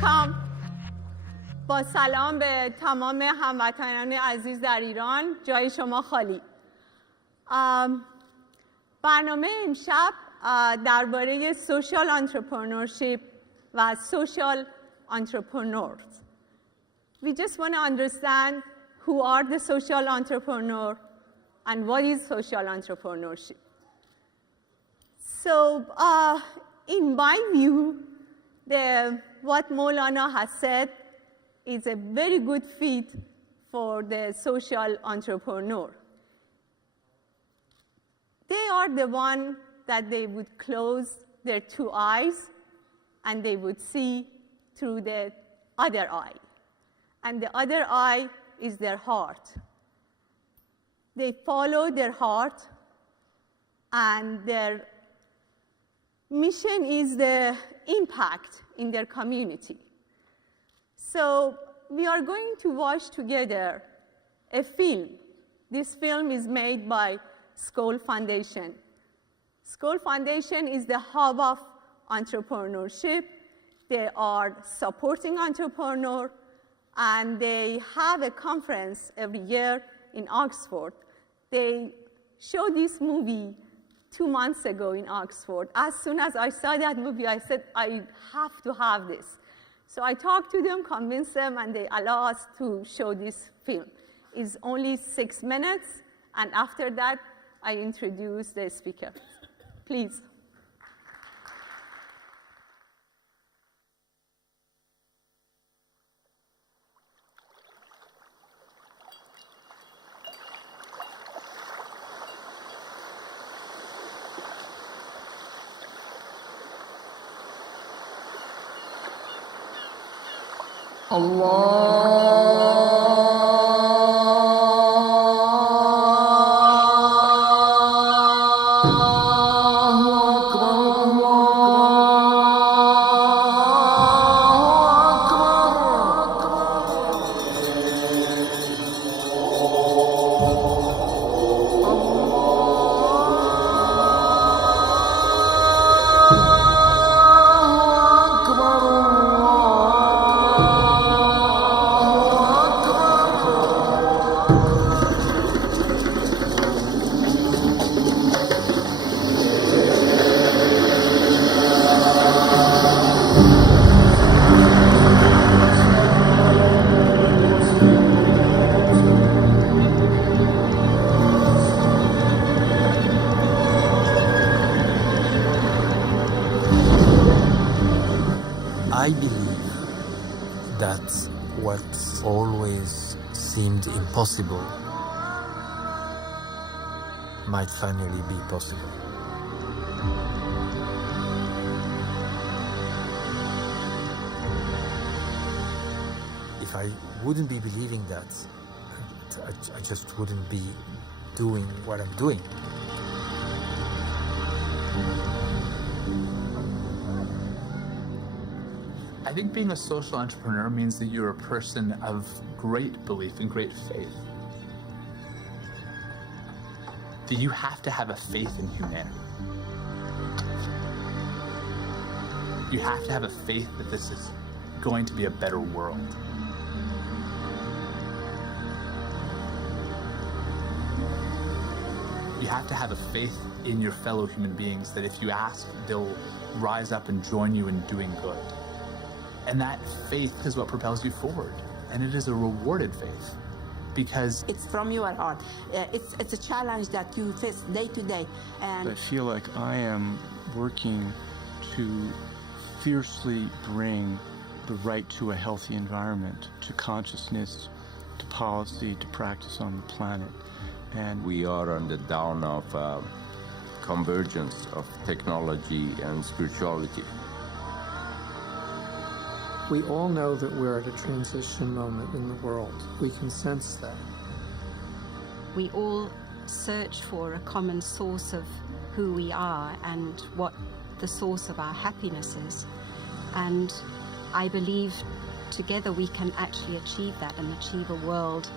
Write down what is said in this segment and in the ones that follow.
Welcome. با سلام به تمام هموطنان عزیز در ایران. جای شما خالی. برنامه امشب درباره social entrepreneurship و social entrepreneurs. We just want to understand who are the social entrepreneur and what is social entrepreneurship. So in my view, what Maulana has said is a very good fit for the social entrepreneur. They are the one that they would close their two eyes and they would see through the other eye. And the other eye is their heart. They follow their heart, and their mission is the impact in their community. So we are going to watch together a film. This film is made by Skoll Foundation. Skoll Foundation is the hub of entrepreneurship. They are supporting entrepreneurs, and they have a conference every year in Oxford. They showed this movie 2 months ago in Oxford. As soon as I saw that movie, I said, I have to have this. So I talked to them, convinced them, and they allowed us to show this film. It's only 6 minutes, and after that, I introduce the speaker. Please. I believe that what always seemed impossible might finally be possible. If I wouldn't be believing that, I just wouldn't be doing what I'm doing. I think being a social entrepreneur means that you're a person of great belief and great faith. That you have to have a faith in humanity. You have to have a faith that this is going to be a better world. You have to have a faith in your fellow human beings that if you ask, they'll rise up and join you in doing good. And that faith is what propels you forward. And it is a rewarded faith because it's from your heart. It's a challenge that you face day to day. And I feel like I am working to fiercely bring the right to a healthy environment, to consciousness, to policy, to practice on the planet. And we are on the dawn of convergence of technology and spirituality. We all know that we're at a transition moment in the world. We can sense that. We all search for a common source of who we are and what the source of our happiness is. And I believe together we can actually achieve that and achieve a world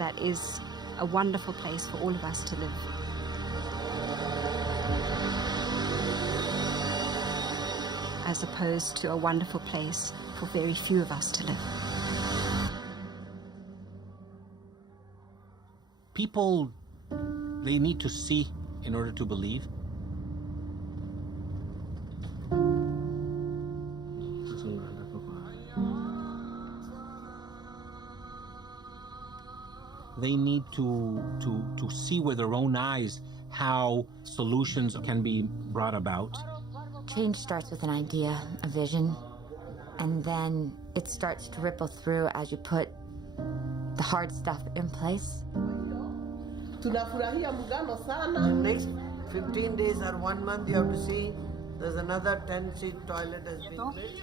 that is a wonderful place for all of us to live. As opposed to a wonderful place for very few of us to live. People, they need to see in order to believe. They need to see with their own eyes how solutions can be brought about. Change starts with an idea, a vision, and then it starts to ripple through as you put the hard stuff in place. The next 15 days or 1 month, you have to see there's another 10-seat toilet has been placed.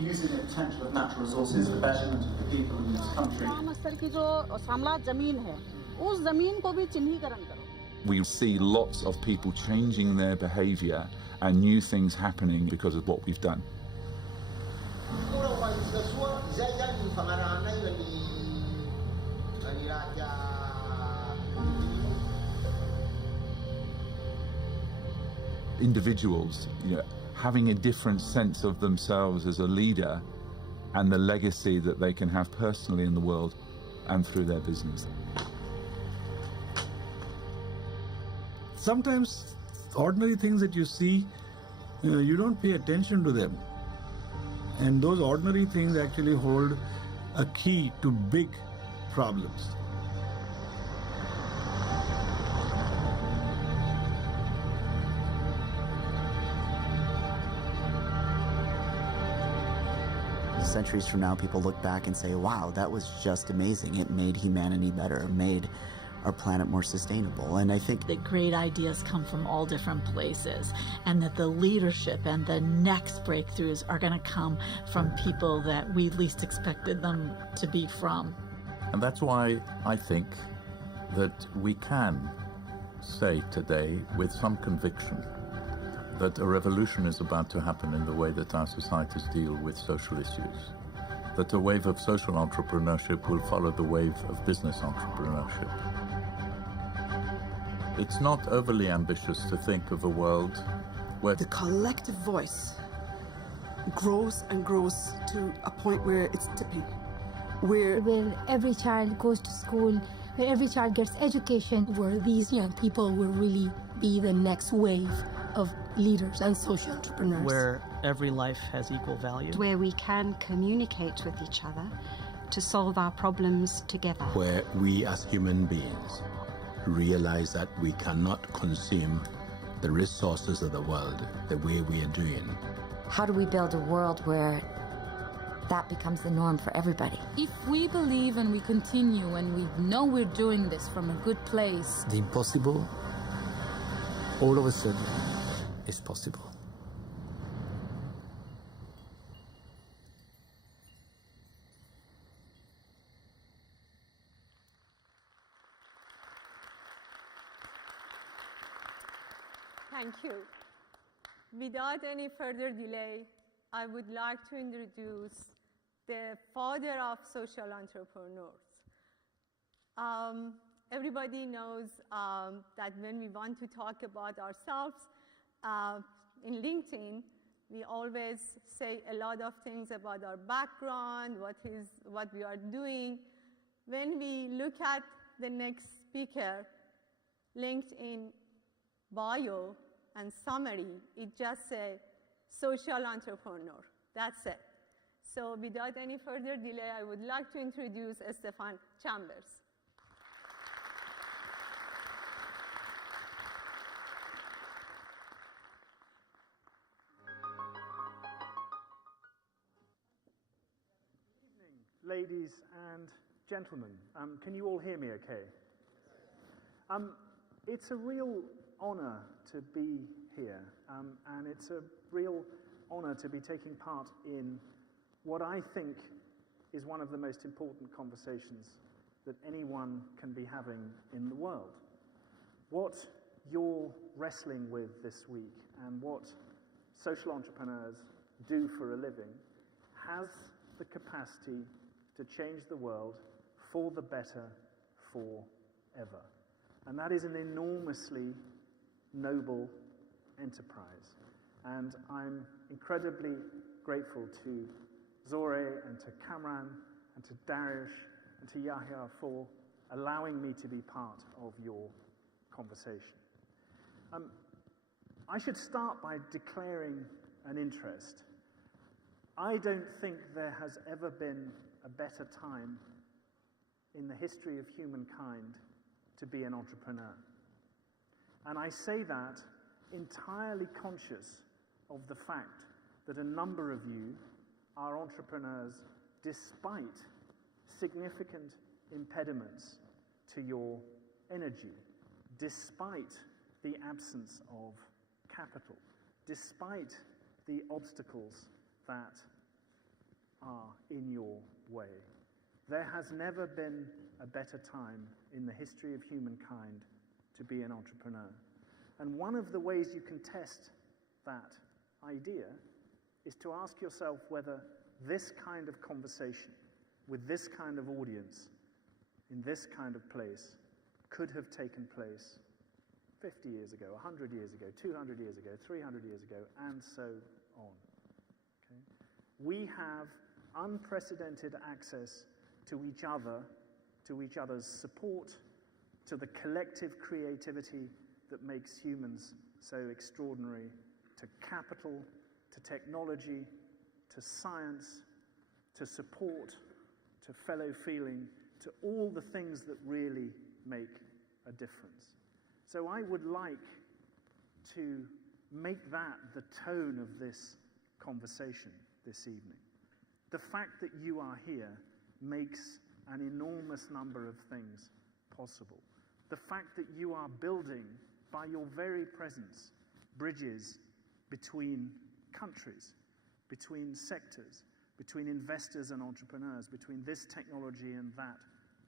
Using the potential of natural resources, the betterment of the people in this country. We see lots of people changing their behaviour and new things happening because of what we've done. Individuals, having a different sense of themselves as a leader and the legacy that they can have personally in the world and through their business. Sometimes ordinary things that you see, you don't pay attention to them. And those ordinary things actually hold a key to big problems. Centuries from now, people look back and say, wow, that was just amazing. It made humanity better, it made our planet more sustainable. And I think that great ideas come from all different places, and that the leadership and the next breakthroughs are going to come from people that we least expected them to be from. And that's why I think that we can say today with some conviction that a revolution is about to happen in the way that our societies deal with social issues. That a wave of social entrepreneurship will follow the wave of business entrepreneurship. It's not overly ambitious to think of a world where the collective voice grows and grows to a point where it's tipping. Where every child goes to school, where every child gets education, where these young people will really be the next wave of leaders and social entrepreneurs. Where every life has equal value. Where we can communicate with each other to solve our problems together. Where we as human beings realize that we cannot consume the resources of the world the way we are doing. How do we build a world where that becomes the norm for everybody? If we believe and we continue and we know we're doing this from a good place, the impossible, all of a sudden, is possible. Thank you. Without any further delay, I would like to introduce the father of social entrepreneurs. Everybody knows that when we want to talk about ourselves in LinkedIn, we always say a lot of things about our background, what we are doing. When we look at the next speaker, LinkedIn bio and summary, it just says social entrepreneur. That's it. So without any further delay, I would like to introduce Stephan Chambers. Ladies and gentlemen, can you all hear me okay? It's a real honor to be here, and it's a real honor to be taking part in what I think is one of the most important conversations that anyone can be having in the world. What you're wrestling with this week and what social entrepreneurs do for a living has the capacity to change the world for the better forever. And that is an enormously noble enterprise. And I'm incredibly grateful to Zore and to Kamran and to Darius and to Yahya for allowing me to be part of your conversation. I should start by declaring an interest. I don't think there has ever been a better time in the history of humankind to be an entrepreneur. And I say that entirely conscious of the fact that a number of you are entrepreneurs despite significant impediments to your energy, despite the absence of capital, despite the obstacles that are in your way. There has never been a better time in the history of humankind to be an entrepreneur. And one of the ways you can test that idea is to ask yourself whether this kind of conversation with this kind of audience in this kind of place could have taken place 50 years ago, 100 years ago, 200 years ago, 300 years ago, and so on. Okay? We have unprecedented access to each other, to each other's support, to the collective creativity that makes humans so extraordinary, to capital, to technology, to science, to support, to fellow feeling, to all the things that really make a difference. So I would like to make that the tone of this conversation this evening. The fact that you are here makes an enormous number of things possible. The fact that you are building, by your very presence, bridges between countries, between sectors, between investors and entrepreneurs, between this technology and that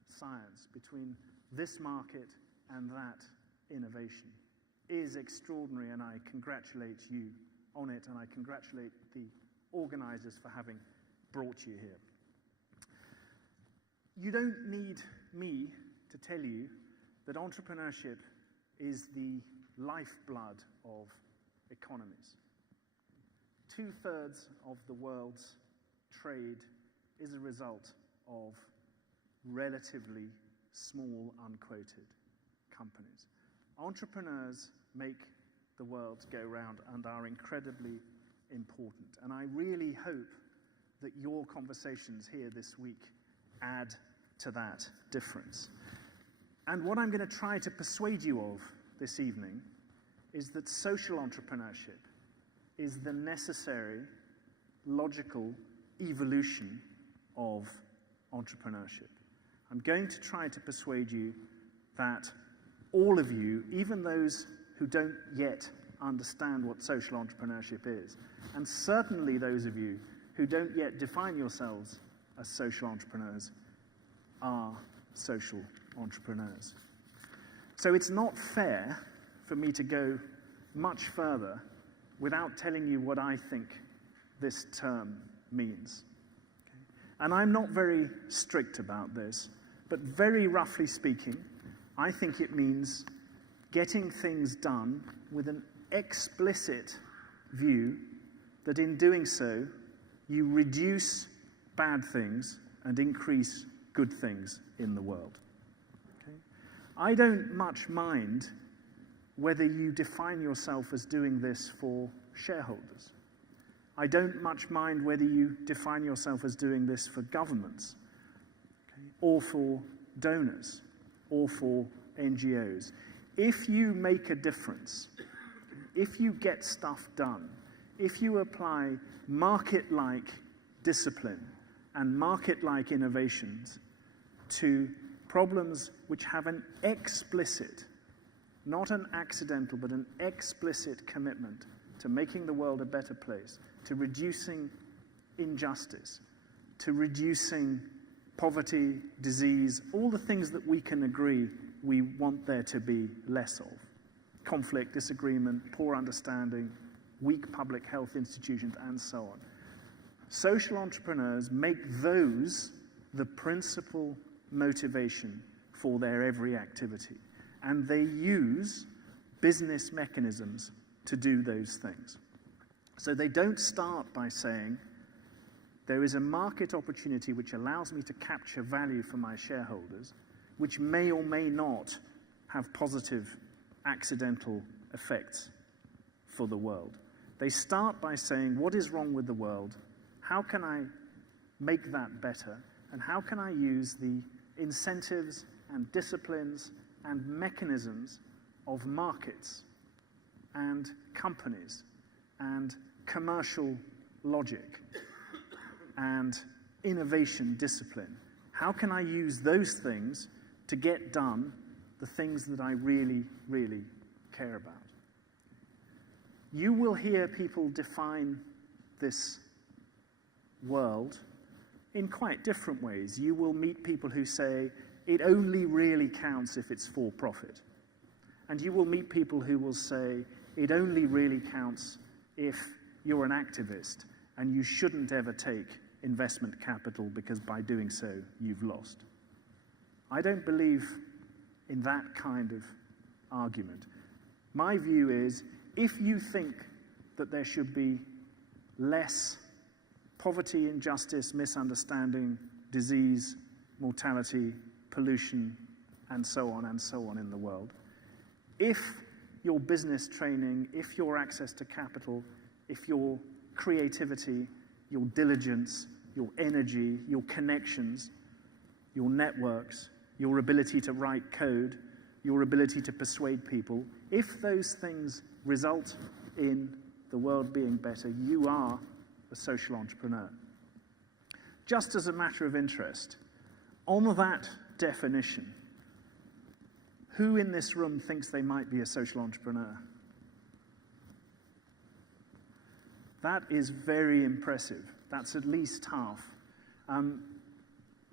science, between this market and that innovation, is extraordinary, and I congratulate you on it, and I congratulate the organizers for having brought you here. You don't need me to tell you that entrepreneurship is the lifeblood of economies. 2/3 of the world's trade is a result of relatively small, unquoted companies. Entrepreneurs make the world go round and are incredibly important. And I really hope that your conversations here this week add to that difference. And what I'm going to try to persuade you of this evening is that social entrepreneurship is the necessary, logical evolution of entrepreneurship. I'm going to try to persuade you that all of you, even those who don't yet understand what social entrepreneurship is, and certainly those of you who don't yet define yourselves as social entrepreneurs, are social entrepreneurs. So it's not fair for me to go much further without telling you what I think this term means. Okay? And I'm not very strict about this, but very roughly speaking, I think it means getting things done with an explicit view that in doing so, you reduce bad things and increase good things in the world. Okay? I don't much mind whether you define yourself as doing this for shareholders. I don't much mind whether you define yourself as doing this for governments, okay, or for donors, or for NGOs. If you make a difference, if you get stuff done, if you apply market-like discipline and market-like innovations to problems which have an explicit, not an accidental, but an explicit commitment to making the world a better place, to reducing injustice, to reducing poverty, disease, all the things that we can agree we want there to be less of. Conflict, disagreement, poor understanding, weak public health institutions, and so on. Social entrepreneurs make those the principal motivation for their every activity. And they use business mechanisms to do those things. So they don't start by saying, there is a market opportunity which allows me to capture value for my shareholders, which may or may not have positive accidental effects for the world. They start by saying, what is wrong with the world? How can I make that better? And how can I use the incentives and disciplines and mechanisms of markets and companies and commercial logic and innovation discipline? How can I use those things to get done the things that I really, really care about? You will hear people define this world in quite different ways. You will meet people who say it only really counts if it's for profit. And you will meet people who will say it only really counts if you're an activist and you shouldn't ever take investment capital because by doing so you've lost. I don't believe in that kind of argument. My view is, if you think that there should be less poverty, injustice, misunderstanding, disease, mortality, pollution, and so on in the world, if your business training, if your access to capital, if your creativity, your diligence, your energy, your connections, your networks, your ability to write code, your ability to persuade people, if those things result in the world being better, you are a social entrepreneur. Just as a matter of interest, on that definition, who in this room thinks they might be a social entrepreneur? That is very impressive. That's at least half.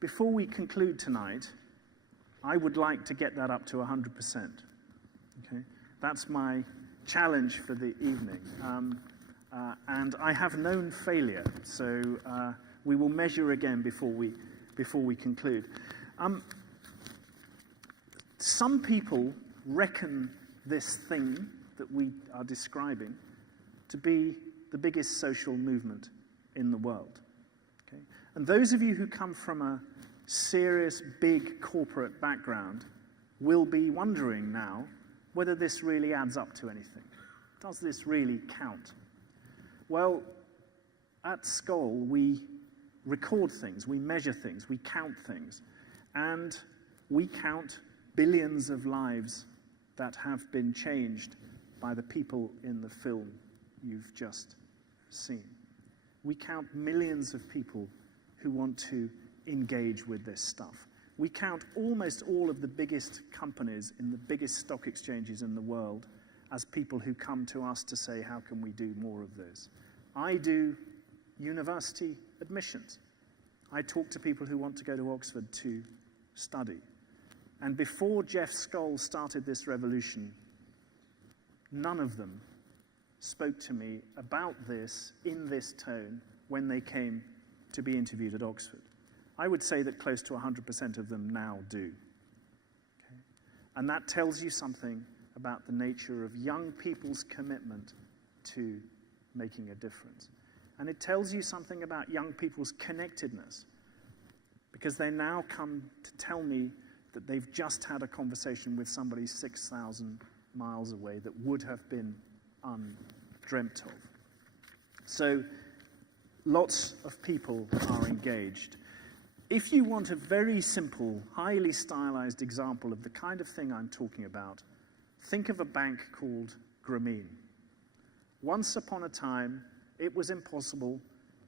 Before we conclude tonight, I would like to get that up to 100%. Okay? That's my challenge for the evening. And I have known failure, so we will measure again before we conclude. Some people reckon this thing that we are describing to be the biggest social movement in the world. Okay? And those of you who come from a serious, big corporate background will be wondering now whether this really adds up to anything. Does this really count? Well, at Skoll, we record things, we measure things, we count things, and we count billions of lives that have been changed by the people in the film you've just seen. We count millions of people who want to engage with this stuff. We count almost all of the biggest companies in the biggest stock exchanges in the world as people who come to us to say, how can we do more of this? I do university admissions. I talk to people who want to go to Oxford to study. And before Jeff Skoll started this revolution, none of them spoke to me about this in this tone when they came to be interviewed at Oxford. I would say that close to 100% of them now do. Okay? And that tells you something about the nature of young people's commitment to making a difference. And it tells you something about young people's connectedness, because they now come to tell me that they've just had a conversation with somebody 6,000 miles away that would have been undreamt of. So lots of people are engaged. If you want a very simple, highly stylized example of the kind of thing I'm talking about, think of a bank called Grameen. Once upon a time, it was impossible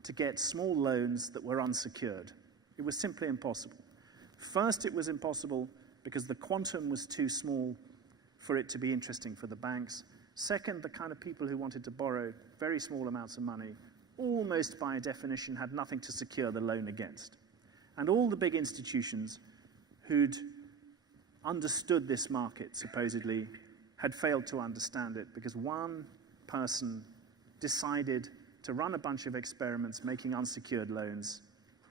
to get small loans that were unsecured. It was simply impossible. First, it was impossible because the quantum was too small for it to be interesting for the banks. Second, the kind of people who wanted to borrow very small amounts of money, almost by definition, had nothing to secure the loan against. And all the big institutions who'd understood this market, supposedly, had failed to understand it because one person decided to run a bunch of experiments making unsecured loans.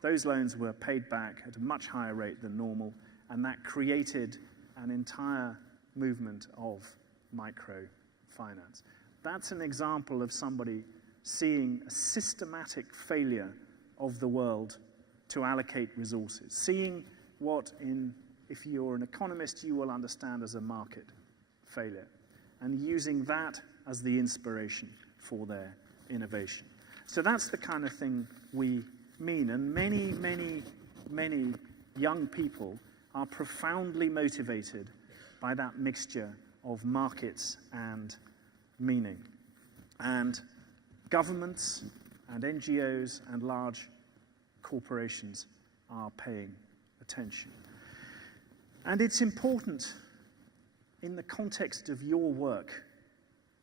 Those loans were paid back at a much higher rate than normal, and that created an entire movement of microfinance. That's an example of somebody seeing a systematic failure of the world to allocate resources, seeing what, if you're an economist, you will understand as a market failure, and using that as the inspiration for their innovation. So that's the kind of thing we mean, and many, many, many young people are profoundly motivated by that mixture of markets and meaning. And governments and NGOs and large corporations are paying attention. And it's important in the context of your work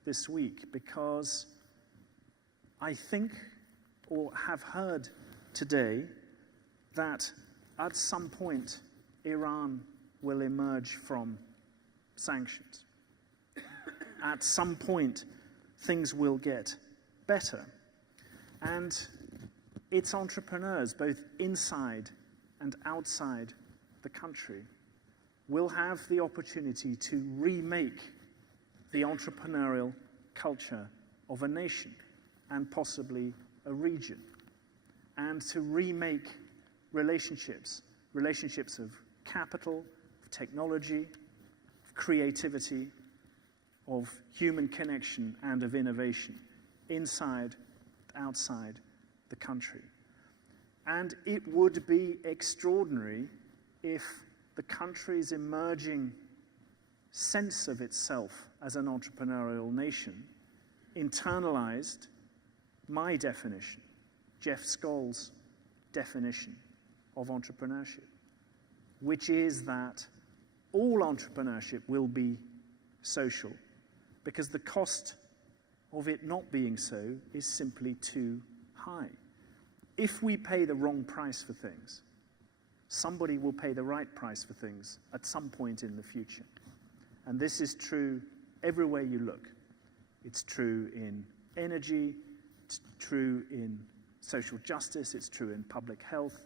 this week, because I think, or have heard today, that at some point Iran will emerge from sanctions. At some point things will get better. And its entrepreneurs, both inside and outside the country, will have the opportunity to remake the entrepreneurial culture of a nation and possibly a region, and to remake relationships of capital, of technology, of creativity, of human connection, and of innovation inside, outside the country. And it would be extraordinary if the country's emerging sense of itself as an entrepreneurial nation internalized my definition, Jeff Skoll's definition of entrepreneurship, which is that all entrepreneurship will be social, because the cost of it not being so is simply too high. If we pay the wrong price for things, somebody will pay the right price for things at some point in the future. And this is true everywhere you look. It's true in energy, it's true in social justice, it's true in public health,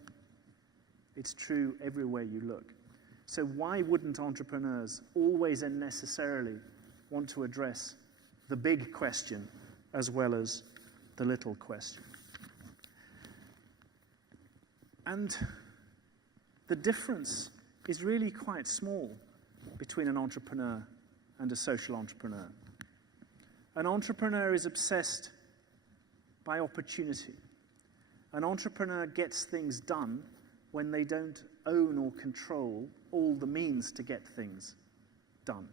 it's true everywhere you look. So why wouldn't entrepreneurs always and necessarily want to address the big question as well as the little question? And the difference is really quite small between an entrepreneur and a social entrepreneur. An entrepreneur is obsessed by opportunity. An entrepreneur gets things done when they don't own or control all the means to get things done.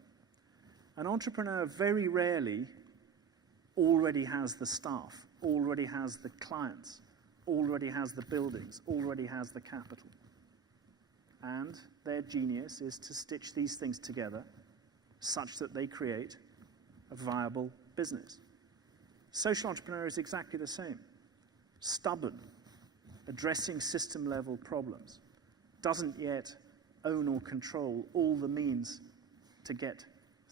An entrepreneur very rarely already has the staff, already has the clients, already has the buildings, already has the capital. And their genius is to stitch these things together such that they create a viable business. Social entrepreneur is exactly the same. Stubborn, addressing system-level problems, doesn't yet own or control all the means to get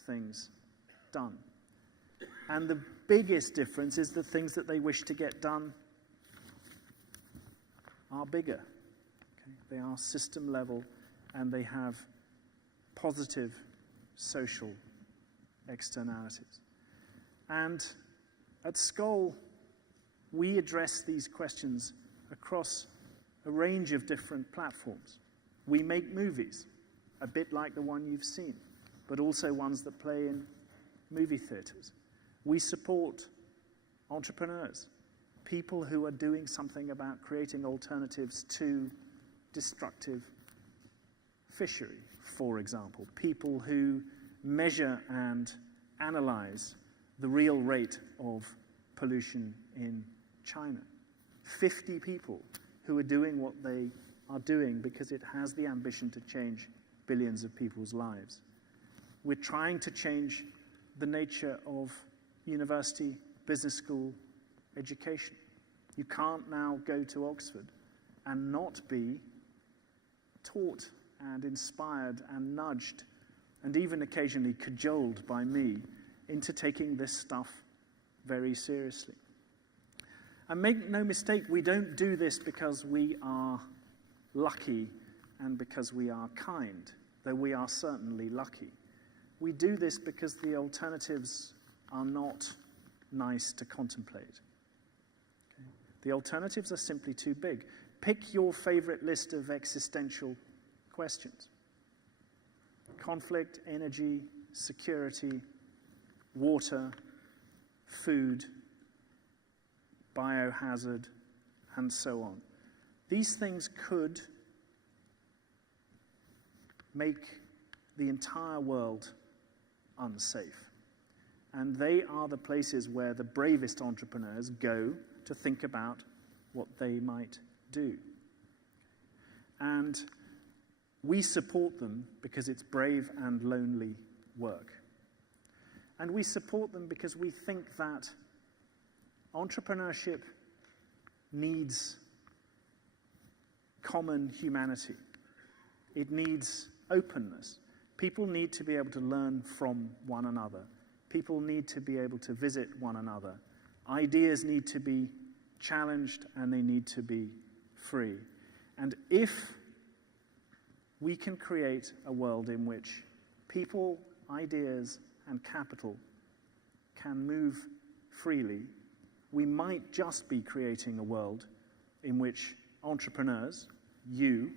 things done. And the biggest difference is the things that they wish to get done are bigger. Okay? They are system level, and they have positive social externalities. And at Skoll, we address these questions across a range of different platforms. We make movies, a bit like the one you've seen, but also ones that play in movie theaters. We support entrepreneurs, people who are doing something about creating alternatives to destructive fishery, for example. People who measure and analyze the real rate of pollution in China. 50 people who are doing what they are doing because it has the ambition to change billions of people's lives. We're trying to change the nature of university, business school education. You can't now go to Oxford and not be taught and inspired and nudged and even occasionally cajoled by me into taking this stuff very seriously. And make no mistake, we don't do this because we are lucky and because we are kind, though we are certainly lucky. We do this because the alternatives are not nice to contemplate. The alternatives are simply too big. Pick your favorite list of existential questions. Conflict, energy, security, water, food, biohazard, and so on. These things could make the entire world unsafe. And they are the places where the bravest entrepreneurs go to think about what they might do. And we support them because it's brave and lonely work. And we support them because we think that entrepreneurship needs common humanity. It needs openness. People need to be able to learn from one another. People need to be able to visit one another. Ideas need to be challenged and they need to be free. And if we can create a world in which people, ideas, and capital can move freely, we might just be creating a world in which entrepreneurs, you,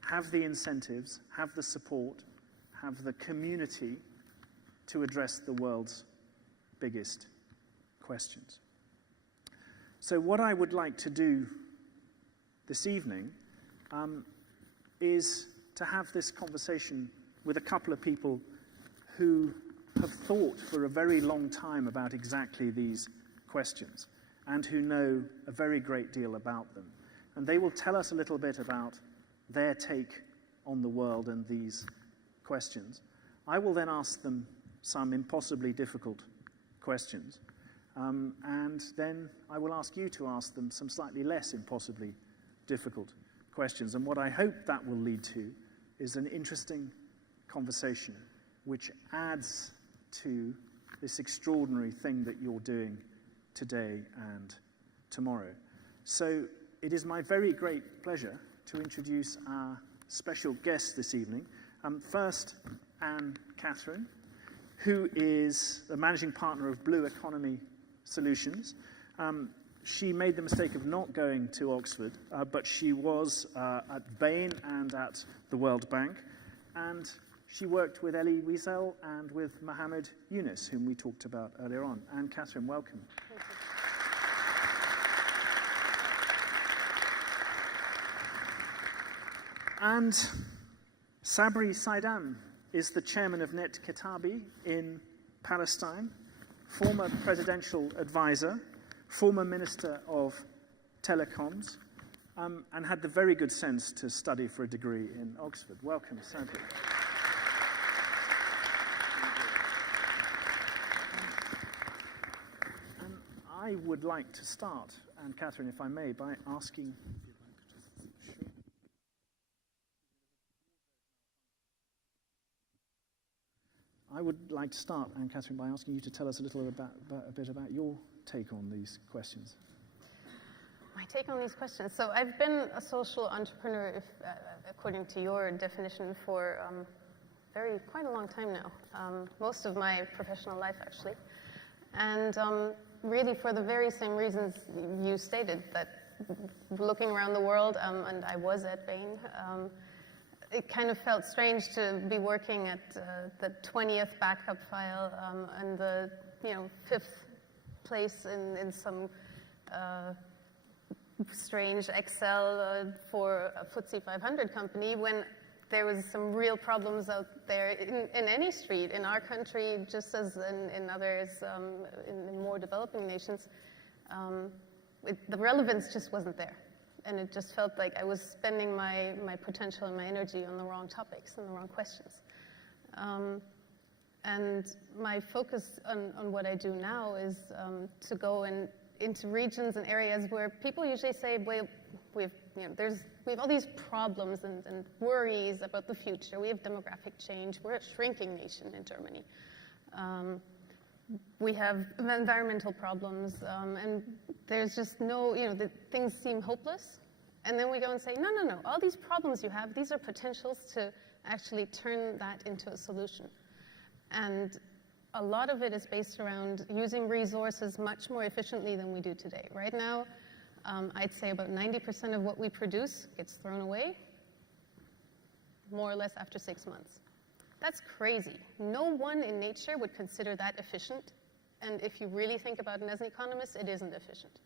have the incentives, have the support, have the community to address the world's biggest questions. So what I would like to do this evening is to have this conversation with a couple of people who have thought for a very long time about exactly these questions and who know a very great deal about them. And they will tell us a little bit about their take on the world and these questions. I will then ask them some impossibly difficult questions. And then I will ask you to ask them some slightly less impossibly difficult questions. And what I hope that will lead to is an interesting conversation which adds to this extraordinary thing that you're doing today and tomorrow. So it is my very great pleasure to introduce our special guest this evening. First, Kathrin, who is the managing partner of Blue Economy Solutions. She made the mistake of not going to Oxford, but she was at Bain and at the World Bank, and she worked with Elie Wiesel and with Mohammed Yunus, whom we talked about earlier on. And Kathrin, welcome. Thank you. And Sabri Saidam is the chairman of Net Katabi in Palestine, former presidential advisor, former minister of telecoms, and had the very good sense to study for a degree in Oxford. Welcome, Sabri. And I would like to start, and Kathrin, if I may, by asking... I would like to start, Kathrin, by asking you to tell us a little bit about your take on these questions. My take on these questions. So I've been a social entrepreneur, according to your definition, for quite a long time now. Most of my professional life, actually. And really for the very same reasons you stated, that looking around the world, and I was at Bain, it kind of felt strange to be working at the 20th backup file and the 5th place in some strange Excel for a FTSE 500 company, when there was some real problems out there in any street in our country, just as in others, in more developing nations. The relevance just wasn't there. And it just felt like I was spending my potential and my energy on the wrong topics and the wrong questions. And my focus on what I do now is to go into regions and areas where people usually say, well, we have all these problems and worries about the future. We have demographic change. We're a shrinking nation in Germany. We have environmental problems, and there's just no, things seem hopeless. And then we go and say, no, all these problems you have, these are potentials to actually turn that into a solution. And a lot of it is based around using resources much more efficiently than we do today. Right now, I'd say about 90% of what we produce gets thrown away, more or less after 6 months. That's crazy. No one in nature would consider that efficient. And if you really think about it as an economist, it isn't efficient.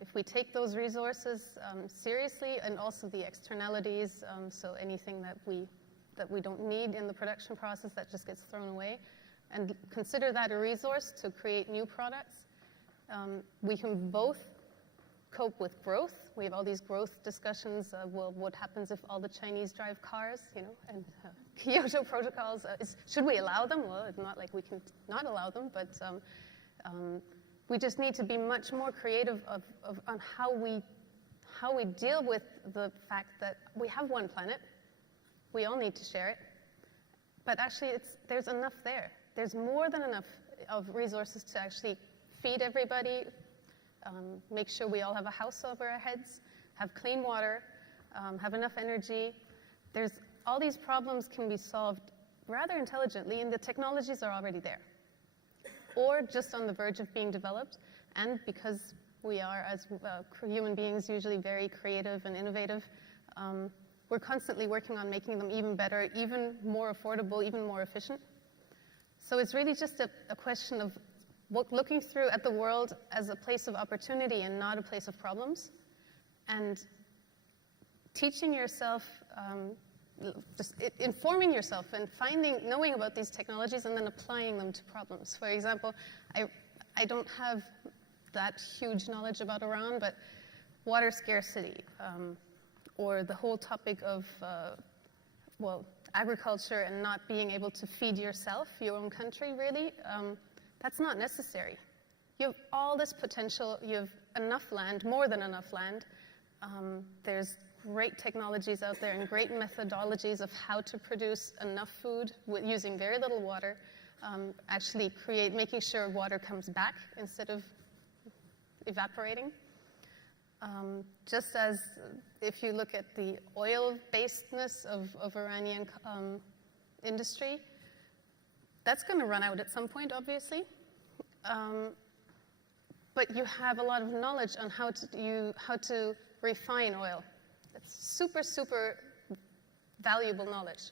If we take those resources seriously, and also the externalities, so anything that we don't need in the production process that just gets thrown away, and consider that a resource to create new products, we can both cope with growth. We have all these growth discussions of, well, what happens if all the Chinese drive cars, you know, and Kyoto protocols, should we allow them? Well, it's not like we can not allow them, but we just need to be much more creative on how we deal with the fact that we have one planet. We all need to share it. But actually, there's enough there. There's more than enough of resources to actually feed everybody, make sure we all have a house over our heads, have clean water, have enough energy. All these problems can be solved rather intelligently, and the technologies are already there, or just on the verge of being developed. And because we are, as human beings, usually very creative and innovative, we're constantly working on making them even better, even more affordable, even more efficient. So it's really just a question of looking through at the world as a place of opportunity and not a place of problems, and teaching yourself, just informing yourself and knowing about these technologies and then applying them to problems. For example, I don't have that huge knowledge about Iran, but water scarcity, or the whole topic of, agriculture and not being able to feed yourself, your own country, really, that's not necessary. You have all this potential. You have enough land, more than enough land. There's great technologies out there and great methodologies of how to produce enough food using very little water, actually making sure water comes back instead of evaporating. Just as if you look at the oil-basedness of Iranian industry, that's going to run out at some point, obviously. But you have a lot of knowledge on how to refine oil. It's super, super valuable knowledge.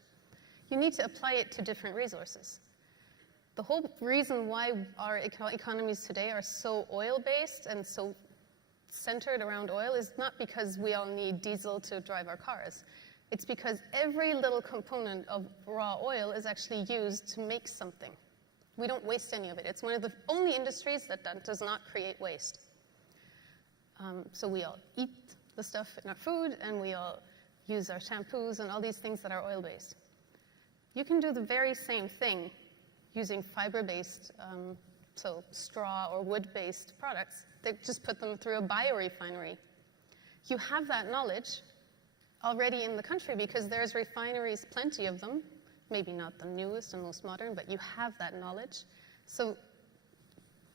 You need to apply it to different resources. The whole reason why our economies today are so oil-based and so centered around oil is not because we all need diesel to drive our cars. It's because every little component of raw oil is actually used to make something. We don't waste any of it. It's one of the only industries that does not create waste. So we all eat the stuff in our food, and we all use our shampoos and all these things that are oil-based. You can do the very same thing using fiber-based, so straw or wood-based products. They just put them through a biorefinery. You have that knowledge already in the country because there's refineries, plenty of them, maybe not the newest and most modern, but you have that knowledge. So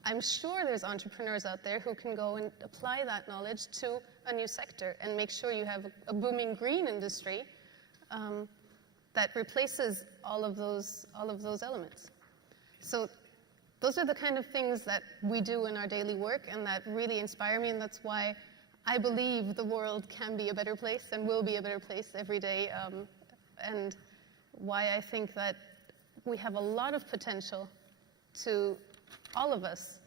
I'm sure there's entrepreneurs out there who can go and apply that knowledge to a new sector and make sure you have a booming green industry that replaces all of those elements. So those are the kind of things that we do in our daily work and that really inspire me, and that's why I believe the world can be a better place and will be a better place every day, and why I think that we have a lot of potential to, all of us,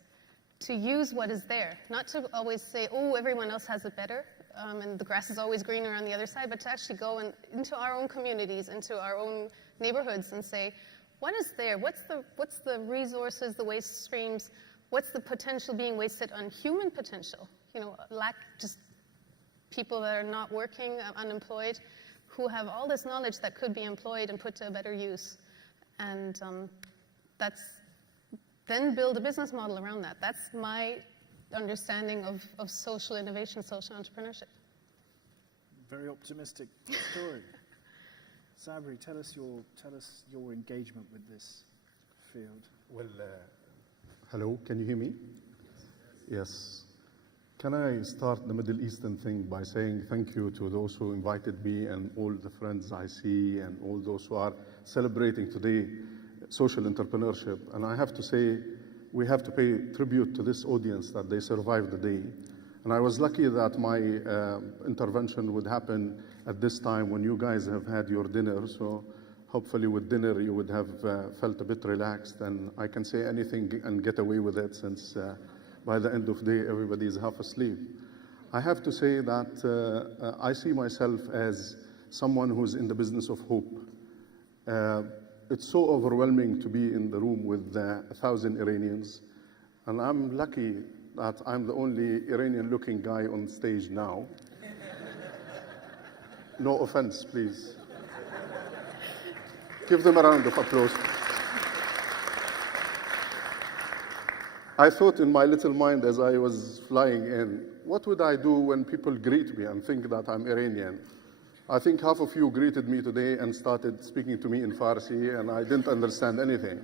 to use what is there. Not to always say, oh, everyone else has it better, and the grass is always greener on the other side, but to actually go into our own communities, into our own neighborhoods and say, what is there? What's the resources, the waste streams? What's the potential being wasted on human potential? You know, just people that are not working, unemployed, who have all this knowledge that could be employed and put to a better use. And then build a business model around that. That's my understanding of social innovation, social entrepreneurship. Very optimistic story. Sabri, tell us your engagement with this field. Well, hello, can you hear me? Yes. Can I start the Middle Eastern thing by saying thank you to those who invited me and all the friends I see and all those who are celebrating today social entrepreneurship. And I have to say, we have to pay tribute to this audience that they survived the day. And I was lucky that my intervention would happen at this time when you guys have had your dinner. So hopefully with dinner you would have felt a bit relaxed, and I can say anything and get away with it, since by the end of the day everybody is half asleep. I have to say that I see myself as someone who's in the business of hope. It's so overwhelming to be in the room with 1,000 Iranians, and I'm lucky that I'm the only Iranian-looking guy on stage now. No offense, please. Give them a round of applause. I thought in my little mind as I was flying in, what would I do when people greet me and think that I'm Iranian? I think half of you greeted me today and started speaking to me in Farsi, and I didn't understand anything.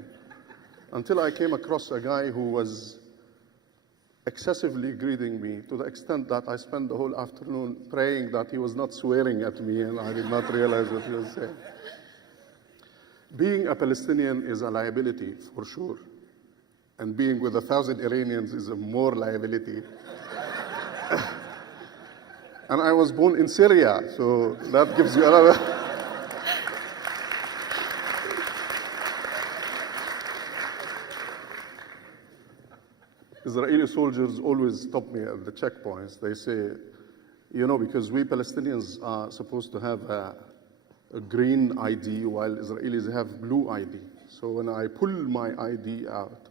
Until I came across a guy who was excessively greeting me, to the extent that I spent the whole afternoon praying that he was not swearing at me, and I did not realize what he was saying. Being a Palestinian is a liability, for sure. And being with 1,000 Iranians is a more liability. And I was born in Syria, so that gives you another. Israeli soldiers always stop me at the checkpoints. They say, you know, because we Palestinians are supposed to have a green ID, while Israelis have blue ID. So when I pull my ID out,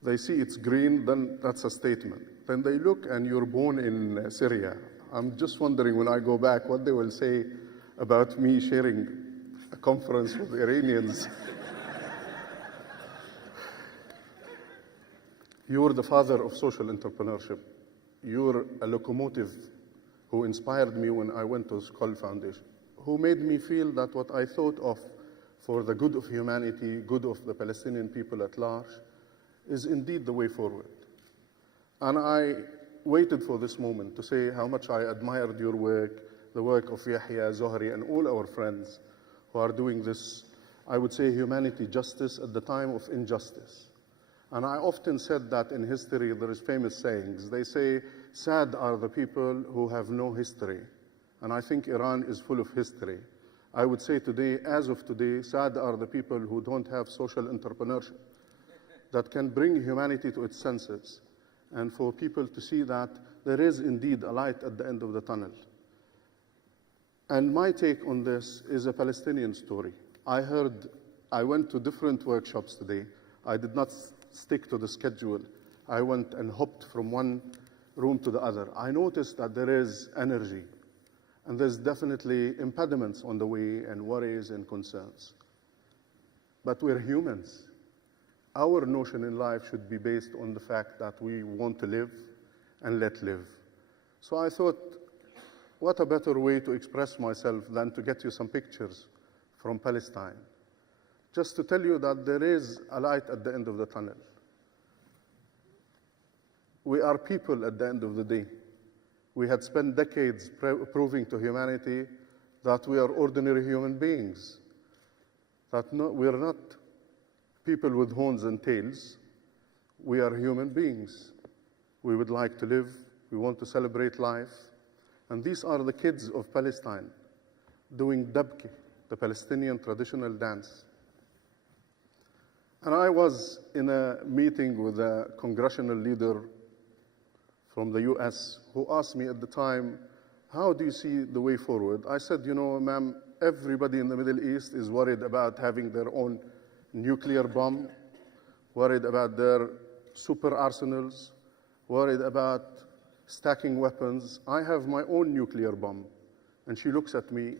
they see it's green, then that's a statement. Then they look and you're born in Syria. I'm just wondering when I go back what they will say about me sharing a conference with Iranians. You're the father of social entrepreneurship. You're a locomotive who inspired me when I went to Skoll Foundation, who made me feel that what I thought of for the good of humanity, good of the Palestinian people at large, is indeed the way forward. And I waited for this moment to say how much I admired your work, the work of Yahya, Zohri, and all our friends who are doing this, I would say, humanity justice at the time of injustice. And I often said that in history there is famous sayings. They say, sad are the people who have no history. And I think Iran is full of history. I would say today, as of today, sad are the people who don't have social entrepreneurship that can bring humanity to its senses, and for people to see that there is indeed a light at the end of the tunnel. And my take on this is a Palestinian story. I went to different workshops today. I did not stick to the schedule. I went and hopped from one room to the other. I noticed that there is energy, and there's definitely impediments on the way, and worries and concerns. But we're humans. Our notion in life should be based on the fact that we want to live and let live. So I thought, what a better way to express myself than to get you some pictures from Palestine, just to tell you that there is a light at the end of the tunnel. We are people at the end of the day. We had spent decades proving to humanity that we are ordinary human beings, that we are not people with horns and tails. We are human beings. We would like to live. We want to celebrate life. And these are the kids of Palestine doing dabki, the Palestinian traditional dance. And I was in a meeting with a congressional leader from the US who asked me at the time, how do you see the way forward? I said, you know, ma'am, everybody in the Middle East is worried about having their own nuclear bomb, worried about their super arsenals, worried about stacking weapons. I have my own nuclear bomb. And she looks at me,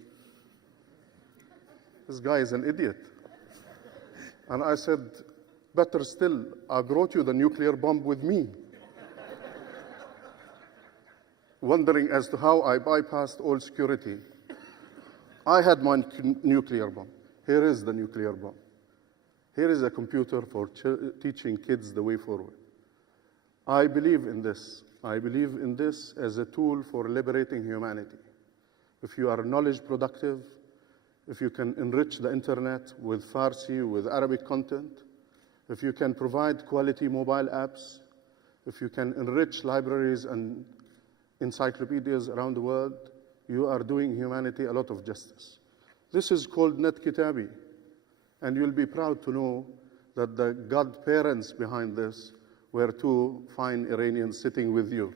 this guy is an idiot. And I said, better still, I brought you the nuclear bomb with me. Wondering as to how I bypassed all security. I had my nuclear bomb. Here is the nuclear bomb. Here is a computer for teaching kids the way forward. I believe in this. I believe in this as a tool for liberating humanity. If you are knowledge productive, if you can enrich the internet with Farsi, with Arabic content, if you can provide quality mobile apps, if you can enrich libraries and encyclopedias around the world, you are doing humanity a lot of justice. This is called Net Kitabi, and you'll be proud to know that the godparents behind this were two fine Iranians sitting with you,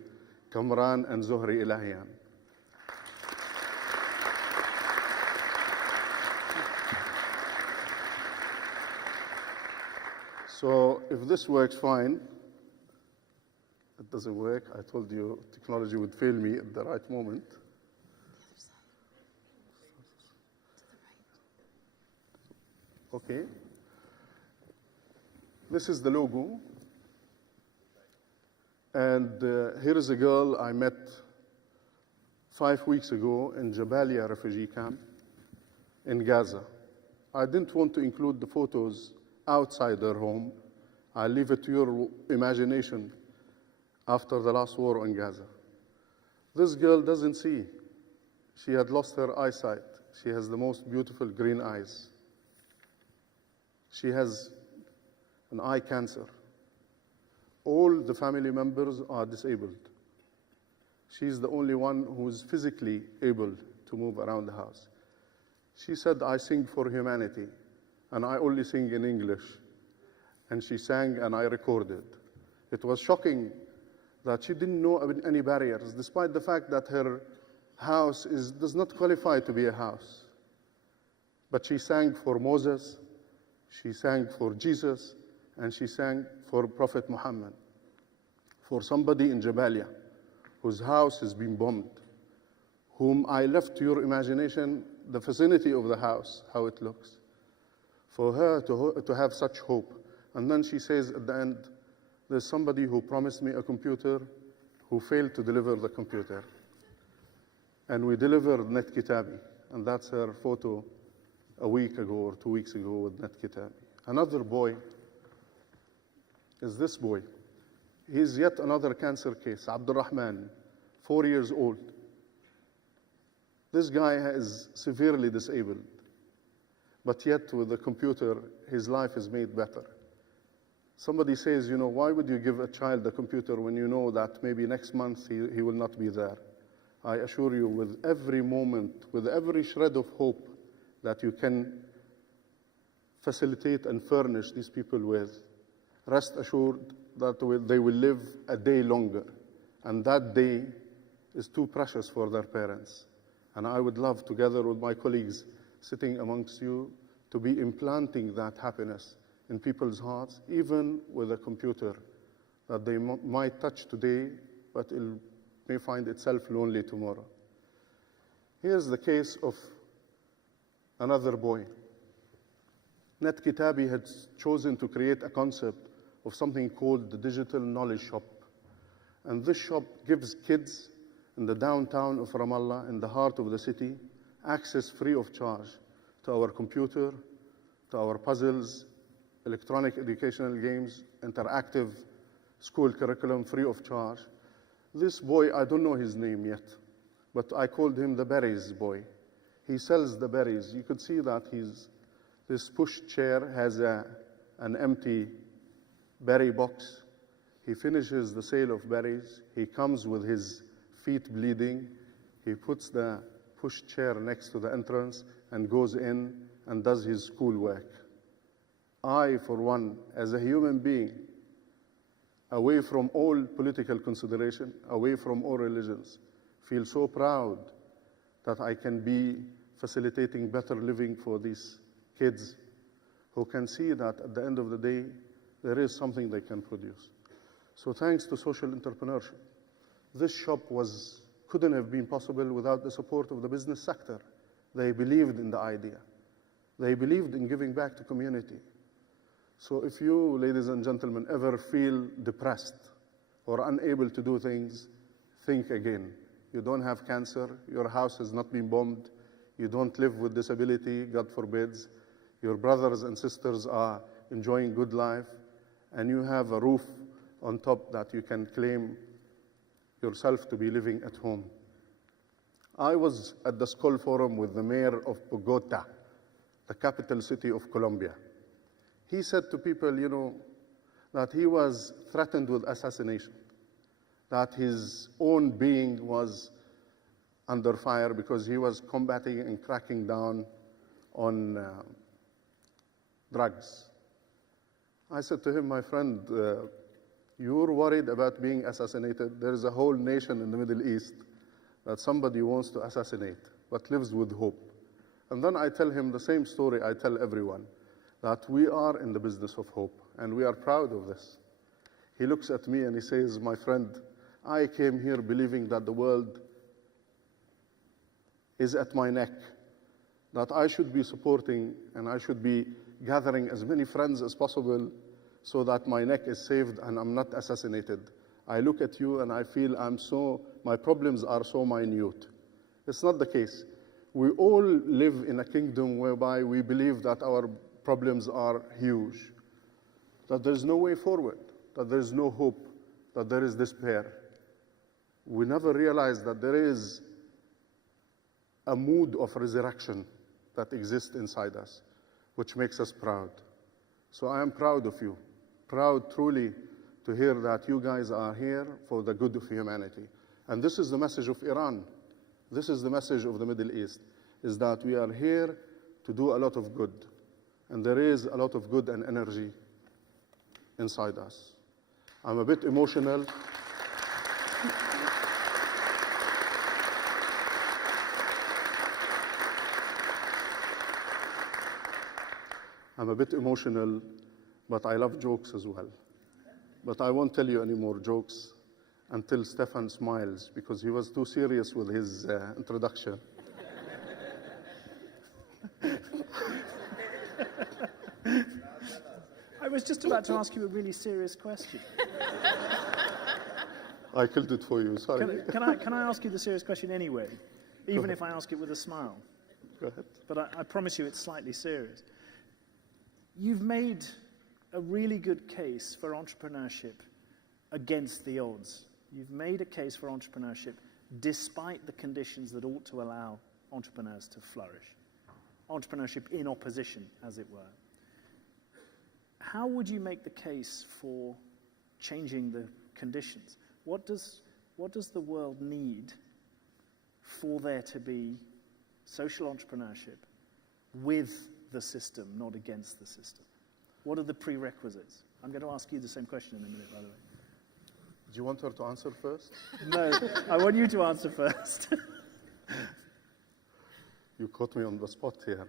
Kamran and Zohri Ilahian. So if this works fine, it doesn't work. I told you technology would fail me at the right moment. Okay. This is the logo. And here is a girl I met 5 weeks ago in Jabalia refugee camp in Gaza. I didn't want to include the photos outside their home. I leave it to your imagination after the last war in Gaza. This girl doesn't see. She had lost her eyesight. She has the most beautiful green eyes. She has an eye cancer. All the family members are disabled. She's the only one who's physically able to move around the house. She said, I sing for humanity, and I only sing in English. And she sang, and I recorded. It was shocking that she didn't know any barriers, despite the fact that her house does not qualify to be a house. But she sang for Moses, she sang for Jesus, and she sang for Prophet Muhammad, for somebody in Jabalia whose house has been bombed, whom I left to your imagination the vicinity of the house, how it looks, for her to have such hope. And then she says at the end, there's somebody who promised me a computer who failed to deliver the computer. And we delivered Net Kitabi, and that's her photo a week ago or 2 weeks ago with Net Kitabi. Another boy is this boy. He's yet another cancer case, Abdul Rahman, 4 years old. This guy is severely disabled, but yet with the computer, his life is made better. Somebody says, you know, why would you give a child a computer when you know that maybe next month he will not be there? I assure you, with every moment, with every shred of hope that you can facilitate and furnish these people with, rest assured that they will live a day longer. And that day is too precious for their parents. And I would love, together with my colleagues sitting amongst you, to be implanting that happiness in people's hearts, even with a computer that they might touch today, but it may find itself lonely tomorrow. Here's the case of another boy. Net Kitabi had chosen to create a concept of something called the Digital Knowledge Shop. And this shop gives kids in the downtown of Ramallah, in the heart of the city, access free of charge to our computer, to our puzzles, electronic educational games, interactive school curriculum free of charge. This boy, I don't know his name yet, but I called him the berries boy. He sells the berries. You could see that this push chair has an empty berry box. He finishes the sale of berries. He comes with his feet bleeding. He puts the push chair next to the entrance and goes in and does his schoolwork. I, for one, as a human being, away from all political consideration, away from all religions, feel so proud that I can be facilitating better living for these kids who can see that at the end of the day, there is something they can produce. So thanks to social entrepreneurship, this shop couldn't have been possible without the support of the business sector. They believed in the idea. They believed in giving back to community. So if you, ladies and gentlemen, ever feel depressed or unable to do things, think again. You don't have cancer, your house has not been bombed, you don't live with disability, God forbids, your brothers and sisters are enjoying good life, and you have a roof on top that you can claim yourself to be living at home. I was at the Skoll Forum with the mayor of Bogota the capital city of Colombia. He said to people, you know, that he was threatened with assassination, that his own being was under fire because he was combating and cracking down on drugs. I said to him, my friend, you're worried about being assassinated. There is a whole nation in the Middle East that somebody wants to assassinate, but lives with hope. And then I tell him the same story I tell everyone, that we are in the business of hope, and we are proud of this. He looks at me and he says, my friend, I came here believing that the world is at my neck, that I should be supporting and I should be gathering as many friends as possible so that my neck is saved and I'm not assassinated. I look at you and I feel my problems are so minute. It's not the case. We all live in a kingdom whereby we believe that our problems are huge, that there's no way forward, that there's no hope, that there is despair. We never realize that there is a mood of resurrection that exists inside us, which makes us proud. So I am proud of you, proud truly to hear that you guys are here for the good of humanity. And this is the message of Iran. This is the message of the Middle East, is that we are here to do a lot of good. And there is a lot of good and energy inside us. I'm a bit emotional. I'm a bit emotional, but I love jokes as well. But I won't tell you any more jokes until Stephan smiles, because he was too serious with his introduction. I was just about to ask you a really serious question. I killed it for you, sorry. Can I ask you the serious question anyway, even if I ask it with a smile? Go ahead. But I promise you it's slightly serious. You've made a really good case for entrepreneurship against the odds. You've made a case for entrepreneurship despite the conditions that ought to allow entrepreneurs to flourish. Entrepreneurship in opposition, as it were. How would you make the case for changing the conditions? What does the world need for there to be social entrepreneurship with the system, not against the system? What are the prerequisites? I'm going to ask you the same question in a minute, by the way. Do you want her to answer first? No, I want you to answer first. You caught me on the spot here.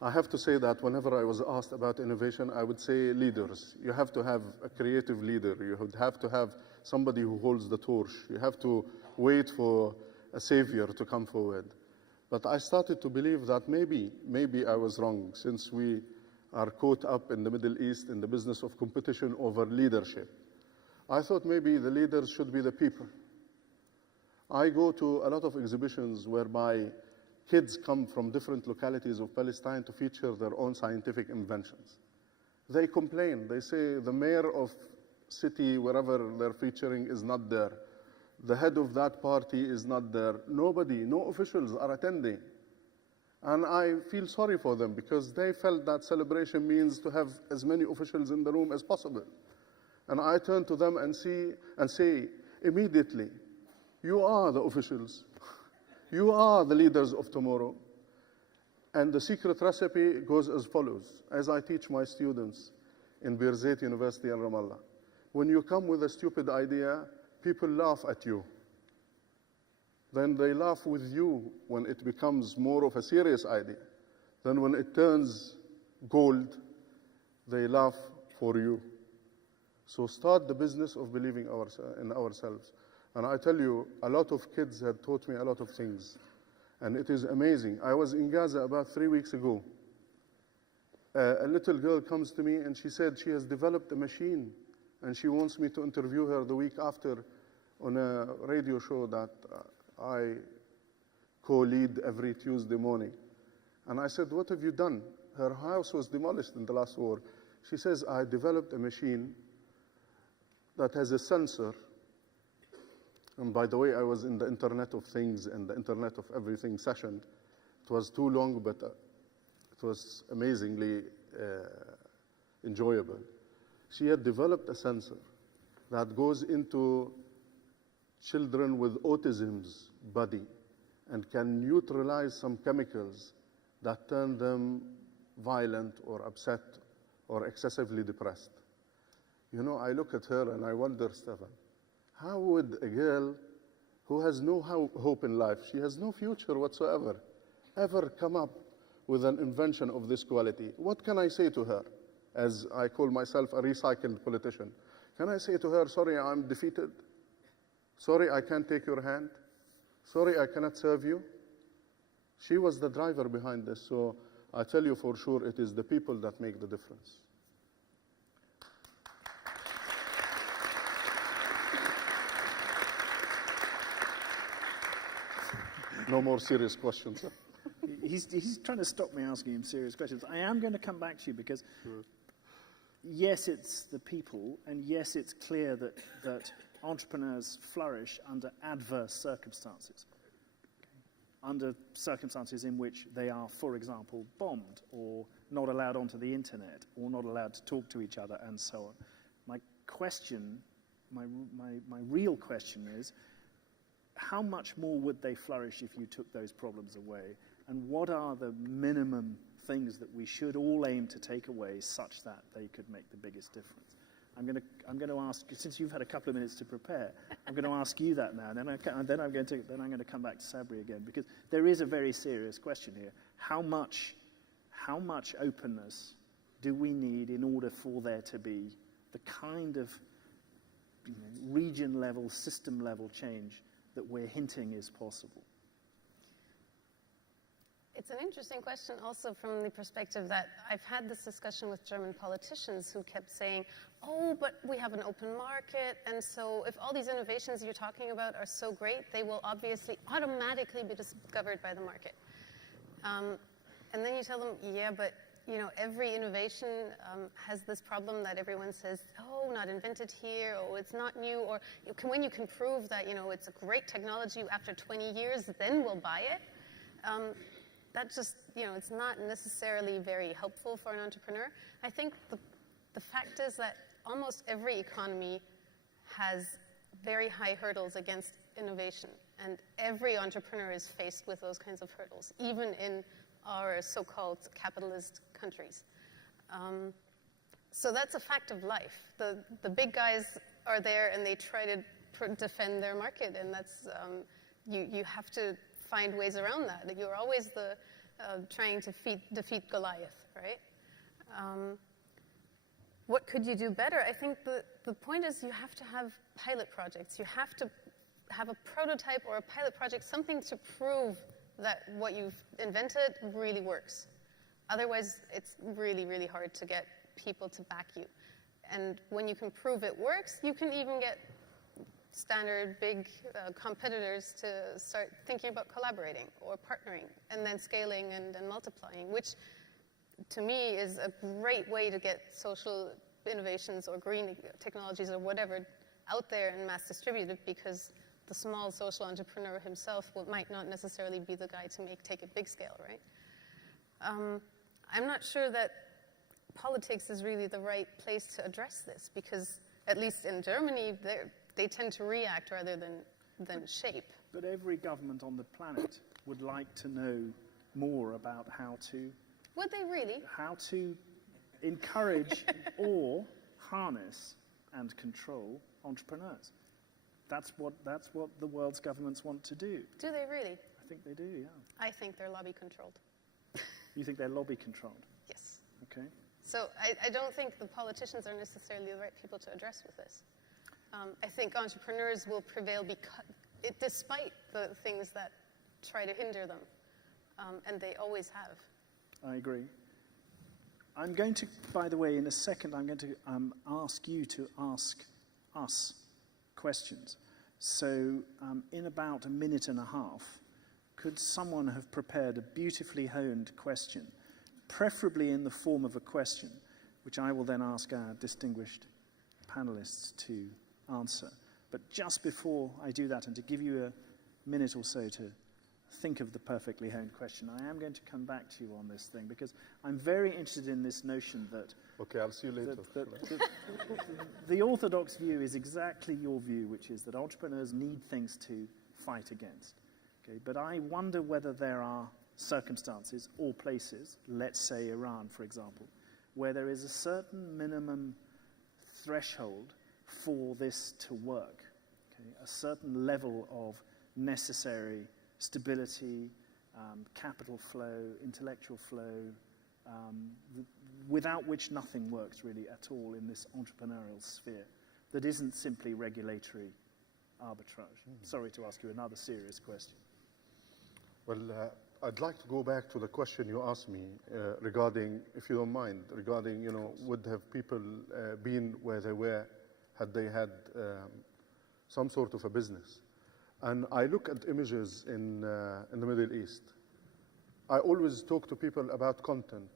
I have to say that whenever I was asked about innovation, I would say leaders. You have to have a creative leader. You would have to have somebody who holds the torch. You have to wait for a savior to come forward. But I started to believe that maybe I was wrong, since we are caught up in the Middle East in the business of competition over leadership. I thought maybe the leaders should be the people. I go to a lot of exhibitions whereby kids come from different localities of Palestine to feature their own scientific inventions. They complain. They say the mayor of city, wherever they're featuring, is not there. The head of that party is not there. Nobody, no officials are attending. And I feel sorry for them, because they felt that celebration means to have as many officials in the room as possible. And I turn to them and say immediately, you are the officials. You are the leaders of tomorrow. And the secret recipe goes as follows, as I teach my students in Birzeit University in Ramallah. When you come with a stupid idea, people laugh at you. Then they laugh with you when it becomes more of a serious idea. Then when it turns gold, they laugh for you. So start the business of believing in ourselves. And I tell you, a lot of kids had taught me a lot of things. And it is amazing. I was in Gaza about 3 weeks ago. A little girl comes to me and she said she has developed a machine and she wants me to interview her the week after on a radio show that I co-lead every Tuesday morning. And I said, what have you done? Her house was demolished in the last war. She says, I developed a machine that has a sensor. And by the way, I was in the Internet of Things and the Internet of Everything session. It was too long, but It was amazingly enjoyable. She had developed a sensor that goes into children with autism's body and can neutralize some chemicals that turn them violent or upset or excessively depressed. You know, I look at her and I wonder, Stephan, how would a girl who has no hope in life, she has no future whatsoever, ever come up with an invention of this quality? What can I say to her, as I call myself a recycled politician? Can I say to her, sorry, I'm defeated? Sorry, I can't take your hand? Sorry, I cannot serve you? She was the driver behind this, so I tell you for sure it is the people that make the difference. No more serious questions. He's trying to stop me asking him serious questions. I am going to come back to you because, yes, it's the people, and yes, it's clear that entrepreneurs flourish under adverse circumstances. Under circumstances in which they are, for example, bombed or not allowed onto the internet or not allowed to talk to each other and so on. My question, my real question is, how much more would they flourish if you took those problems away? And what are the minimum things that we should all aim to take away such that they could make the biggest difference? I'm going to ask, since you've had a couple of minutes to prepare, I'm going to ask you that now, and then I'm going to come back to Sabri again, because there is a very serious question here. How much openness do we need in order for there to be the kind of region level, system level change that we're hinting is possible? It's an interesting question also from the perspective that I've had this discussion with German politicians who kept saying, oh, but we have an open market, and so if all these innovations you're talking about are so great, they will obviously automatically be discovered by the market. And then you tell them, yeah, but every innovation has this problem that everyone says, oh, not invented here, or it's not new, or when you can prove that it's a great technology after 20 years, then we'll buy it. That just, it's not necessarily very helpful for an entrepreneur. I think the fact is that almost every economy has very high hurdles against innovation, and every entrepreneur is faced with those kinds of hurdles, even in our so-called capitalist countries. So that's a fact of life. The big guys are there and they try to defend their market, and that's, you have to find ways around that. You're always trying to defeat Goliath, right? What could you do better? I think the point is you have to have pilot projects. You have to have a prototype or a pilot project, something to prove that what you've invented really works. Otherwise, it's really, really hard to get people to back you. And when you can prove it works, you can even get standard big competitors to start thinking about collaborating or partnering and then scaling and multiplying, which to me is a great way to get social innovations or green technologies or whatever out there and mass distributed, because the small social entrepreneur himself might not necessarily be the guy to take it big scale, right? I'm not sure that politics is really the right place to address this, because at least in Germany, they tend to react rather than shape. But every government on the planet would like to know more about how to... Would they really? How to encourage or harness and control entrepreneurs. That's what the world's governments want to do. Do they really? I think they do, yeah. I think they're lobby controlled. You think they're lobby controlled? Yes. Okay. So I don't think the politicians are necessarily the right people to address with this. I think entrepreneurs will prevail despite the things that try to hinder them, and they always have. I agree. I'm going to, by the way, in a second, I'm going to ask you to ask us questions. So in about a minute and a half, could someone have prepared a beautifully honed question, preferably in the form of a question, which I will then ask our distinguished panelists to answer. But just before I do that, and to give you a minute or so to think of the perfectly honed question. I am going to come back to you on this thing because I'm very interested in this notion that... Okay, I'll see you later. The orthodox view is exactly your view, which is that entrepreneurs need things to fight against. Okay? But I wonder whether there are circumstances or places, let's say Iran, for example, where there is a certain minimum threshold for this to work, okay? A certain level of necessary stability, capital flow, intellectual flow, without which nothing works really at all in this entrepreneurial sphere that isn't simply regulatory arbitrage. Sorry to ask you another serious question. Well, I'd like to go back to the question you asked me regarding, if you don't mind, regarding, would have people been where they were had they had some sort of a business. And I look at images in the Middle East. I always talk to people about content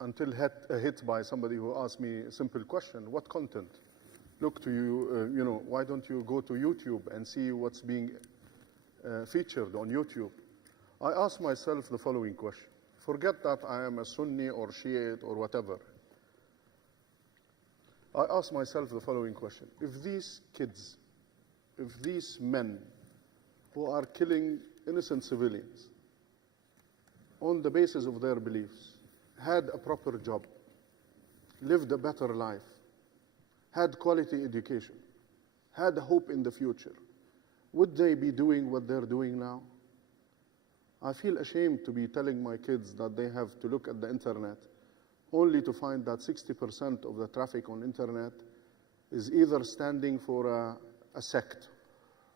until hit by somebody who asked me a simple question: what content? Look to you, why don't you go to YouTube and see what's being featured on YouTube? I ask myself the following question. Forget that I am a Sunni or Shiite or whatever. I ask myself the following question. If these kids, if these men who are killing innocent civilians on the basis of their beliefs had a proper job, lived a better life, had quality education, had hope in the future, would they be doing what they're doing now? I feel ashamed to be telling my kids that they have to look at the internet only to find that 60% of the traffic on internet is either standing for a sect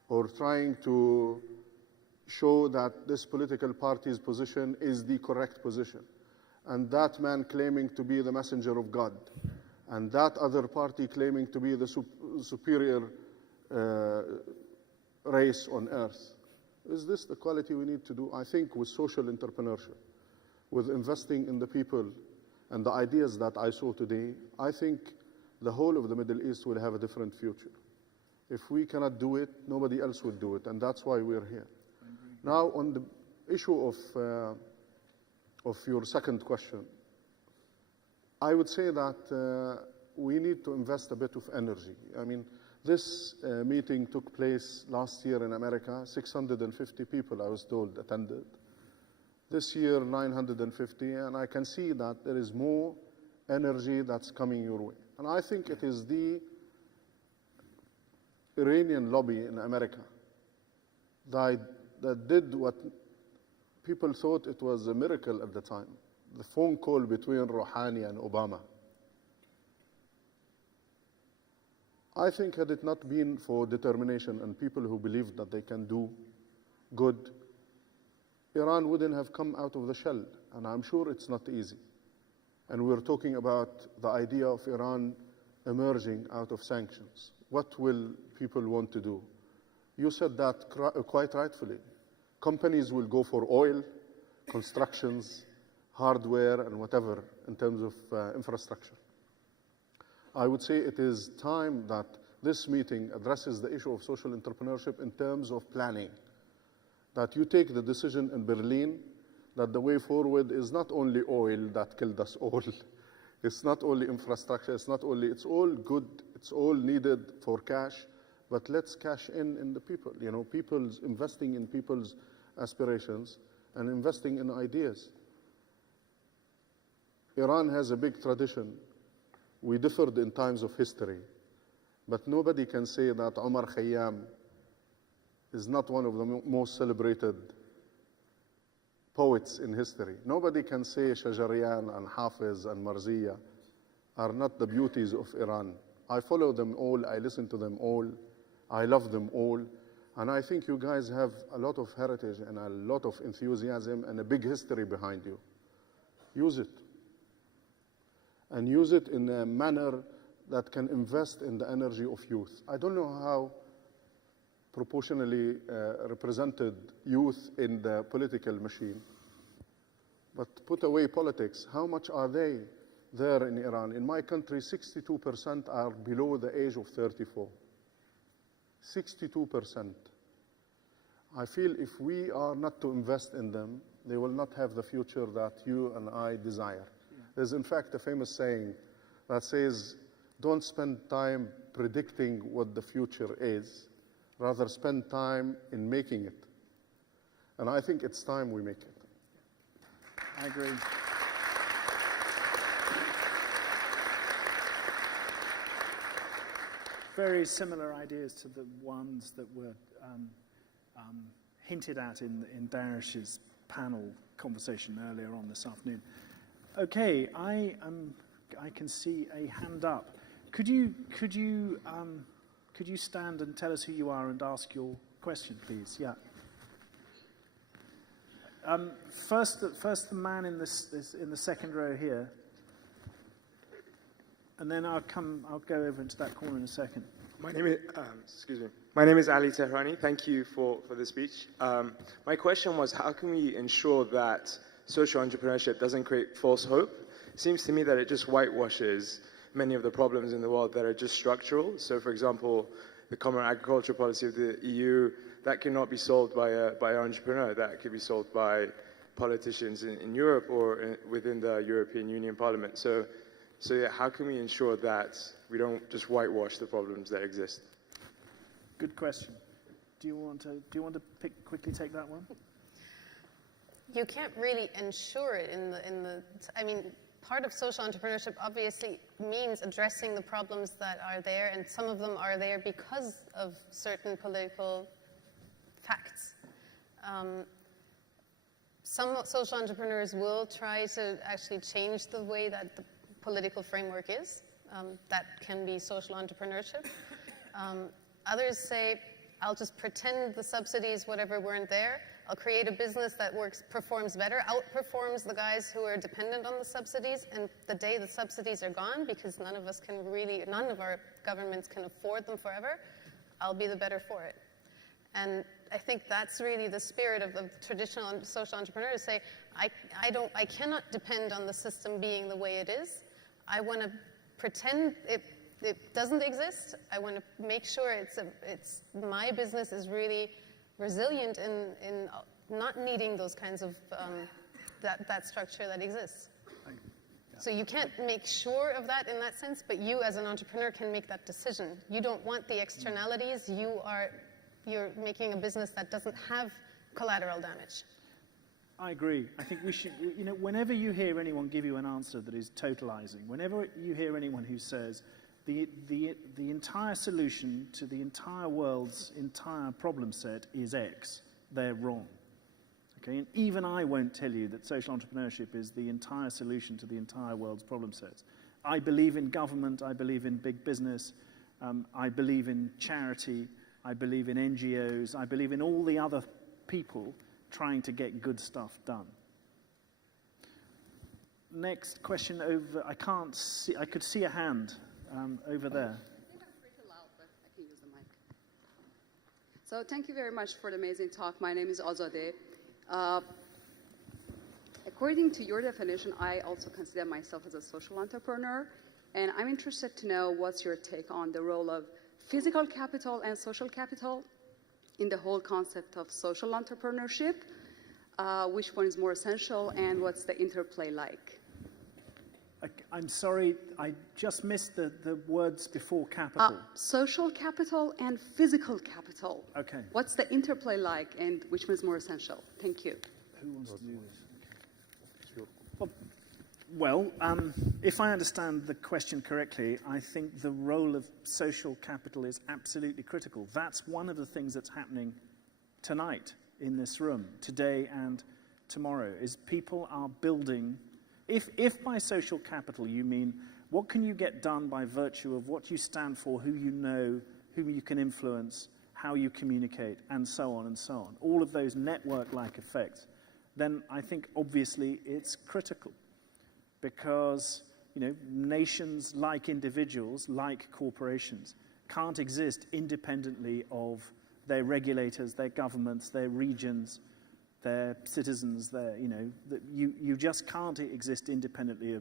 or trying to show that this political party's position is the correct position, and that man claiming to be the messenger of God, and that other party claiming to be the superior race on earth. Is this the quality we need to do? I think with social entrepreneurship, with investing in the people and the ideas that I saw today, I think the whole of the Middle East will have a different future. If we cannot do it, nobody else would do it, and that's why we're here. Now, on the issue of your second question, I would say that we need to invest a bit of energy. I mean, this meeting took place last year in America. 650 people, I was told, attended. This year, 950, and I can see that there is more energy that's coming your way. And I think it is the Iranian lobby in America that did what people thought it was a miracle at the time, the phone call between Rouhani and Obama. I think had it not been for determination and people who believed that they can do good, Iran wouldn't have come out of the shell, and I'm sure it's not easy. And we're talking about the idea of Iran emerging out of sanctions. What will people want to do? You said that quite rightfully. Companies will go for oil, constructions, hardware, and whatever in terms of infrastructure. I would say it is time that this meeting addresses the issue of social entrepreneurship in terms of planning. That you take the decision in Berlin that the way forward is not only oil that killed us all. It's not only infrastructure, it's all good, it's all needed for cash, but let's cash in the people. People's investing in people's aspirations and investing in ideas. Iran has a big tradition. We differed in times of history, but nobody can say that Omar Khayyam is not one of the most celebrated poets in history. Nobody can say Shajarian and Hafiz and Marziya are not the beauties of Iran. I follow them all, I listen to them all, I love them all, and I think you guys have a lot of heritage and a lot of enthusiasm and a big history behind you. Use it. And use it in a manner that can invest in the energy of youth. I don't know how proportionally represented youth in the political machine, but put away politics, how much are they there in Iran? In my country, 62% are below the age of 34. 62%. I feel if we are not to invest in them, they will not have the future that you and I desire. There's in fact a famous saying that says, don't spend time predicting what the future is, rather spend time in making it. And I think it's time we make it. I agree. Very similar ideas to the ones that were hinted at in Darish's panel conversation earlier on this afternoon. Okay, I can see a hand up. Could you stand and tell us who you are and ask your question, please? Yeah. First the man in the second row here, and then I'll go over into that corner in a second. My name is excuse me. My name is Ali Tehrani. Thank you for the speech. My question was, how can we ensure that social entrepreneurship doesn't create false hope? It seems to me that it just whitewashes many of the problems in the world that are just structural. So, for example, the common agriculture policy of the EU, that cannot be solved by an entrepreneur. That could be solved by politicians in Europe or within the European Union Parliament. So yeah, how can we ensure that we don't just whitewash the problems that exist? Good question. Do you want to quickly take that one? You can't really ensure it I mean, part of social entrepreneurship obviously means addressing the problems that are there, and some of them are there because of certain political facts. Some social entrepreneurs will try to actually change the way that the political framework is. That can be social entrepreneurship. Others say, I'll just pretend the subsidies, whatever, weren't there. I'll create a business that performs better, outperforms the guys who are dependent on the subsidies, and the day the subsidies are gone, because none of our governments can afford them forever, I'll be the better for it. And I think that's really the spirit of the traditional social entrepreneurs, say, I cannot depend on the system being the way it is. I want to pretend it doesn't exist. I want to make sure my business is really resilient in not needing those kinds of that structure that exists. So you can't make sure of that in that sense, but you as an entrepreneur can make that decision. You don't want the externalities. You're making a business that doesn't have collateral damage. I agree. I think we should, whenever you hear anyone give you an answer that is totalizing, whenever you hear anyone who says the entire solution to the entire world's entire problem set is X, they're wrong. Okay? And even I won't tell you that social entrepreneurship is the entire solution to the entire world's problem sets. I believe in government, I believe in big business, I believe in charity, I believe in NGOs, I believe in all the other people trying to get good stuff done. Next question over, I could see a hand over there. I think I'm pretty loud, but I can use the mic. So thank you very much for the amazing talk. My name is Azadeh. According to your definition, I also consider myself as a social entrepreneur, and I'm interested to know what's your take on the role of physical capital and social capital in the whole concept of social entrepreneurship. Which one is more essential, and what's the interplay like? I'm sorry, I just missed the words before capital. Social capital and physical capital. Okay. What's the interplay like, and which one is more essential? Thank you. Who wants to do this? Okay. Well, if I understand the question correctly, I think the role of social capital is absolutely critical. That's one of the things that's happening tonight in this room, today and tomorrow, is people are building. If by social capital you mean what can you get done by virtue of what you stand for, who you know, who you can influence, how you communicate, and so on and so on, all of those network-like effects, then I think obviously it's critical. Because, nations like individuals, like corporations, can't exist independently of their regulators, their governments, their regions, their citizens, you just can't exist independently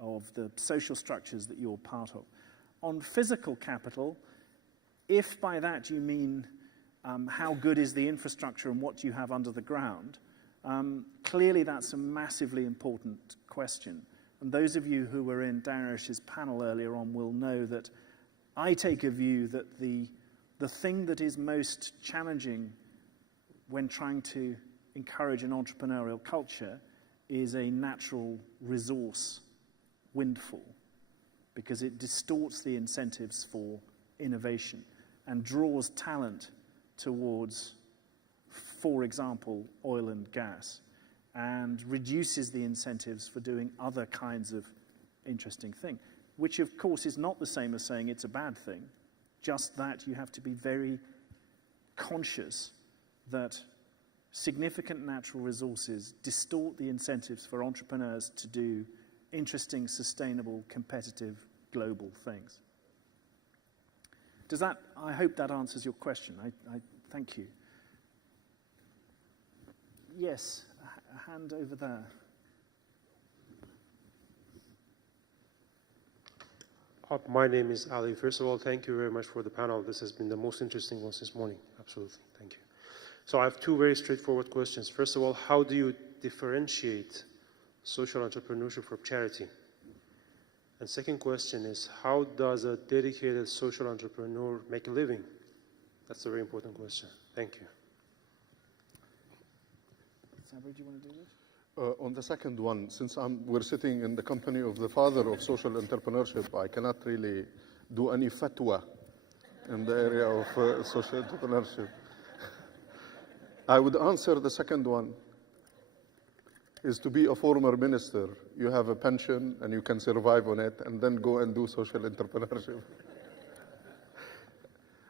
of the social structures that you're part of. On physical capital, if by that you mean how good is the infrastructure and what do you have under the ground? Clearly that's a massively important question. And those of you who were in Daresh's panel earlier on will know that I take a view that the thing that is most challenging when trying to encourage an entrepreneurial culture is a natural resource windfall, because it distorts the incentives for innovation and draws talent towards, for example, oil and gas, and reduces the incentives for doing other kinds of interesting things, which of course is not the same as saying it's a bad thing, just that you have to be very conscious that significant natural resources distort the incentives for entrepreneurs to do interesting, sustainable, competitive, global things. Does that, I hope that answers your question. I thank you. Yes, a hand over there. My name is Ali. First of all, thank you very much for the panel. This has been the most interesting one this morning. Absolutely. Thank you. So I have two very straightforward questions. First of all, how do you differentiate social entrepreneurship from charity? And second question is, how does a dedicated social entrepreneur make a living? That's a very important question. Thank you. Sabri, do you want to do this? On the second one, since we're sitting in the company of the father of social entrepreneurship, I cannot really do any fatwa in the area of social entrepreneurship. I would answer the second one is to be a former minister. You have a pension and you can survive on it and then go and do social entrepreneurship.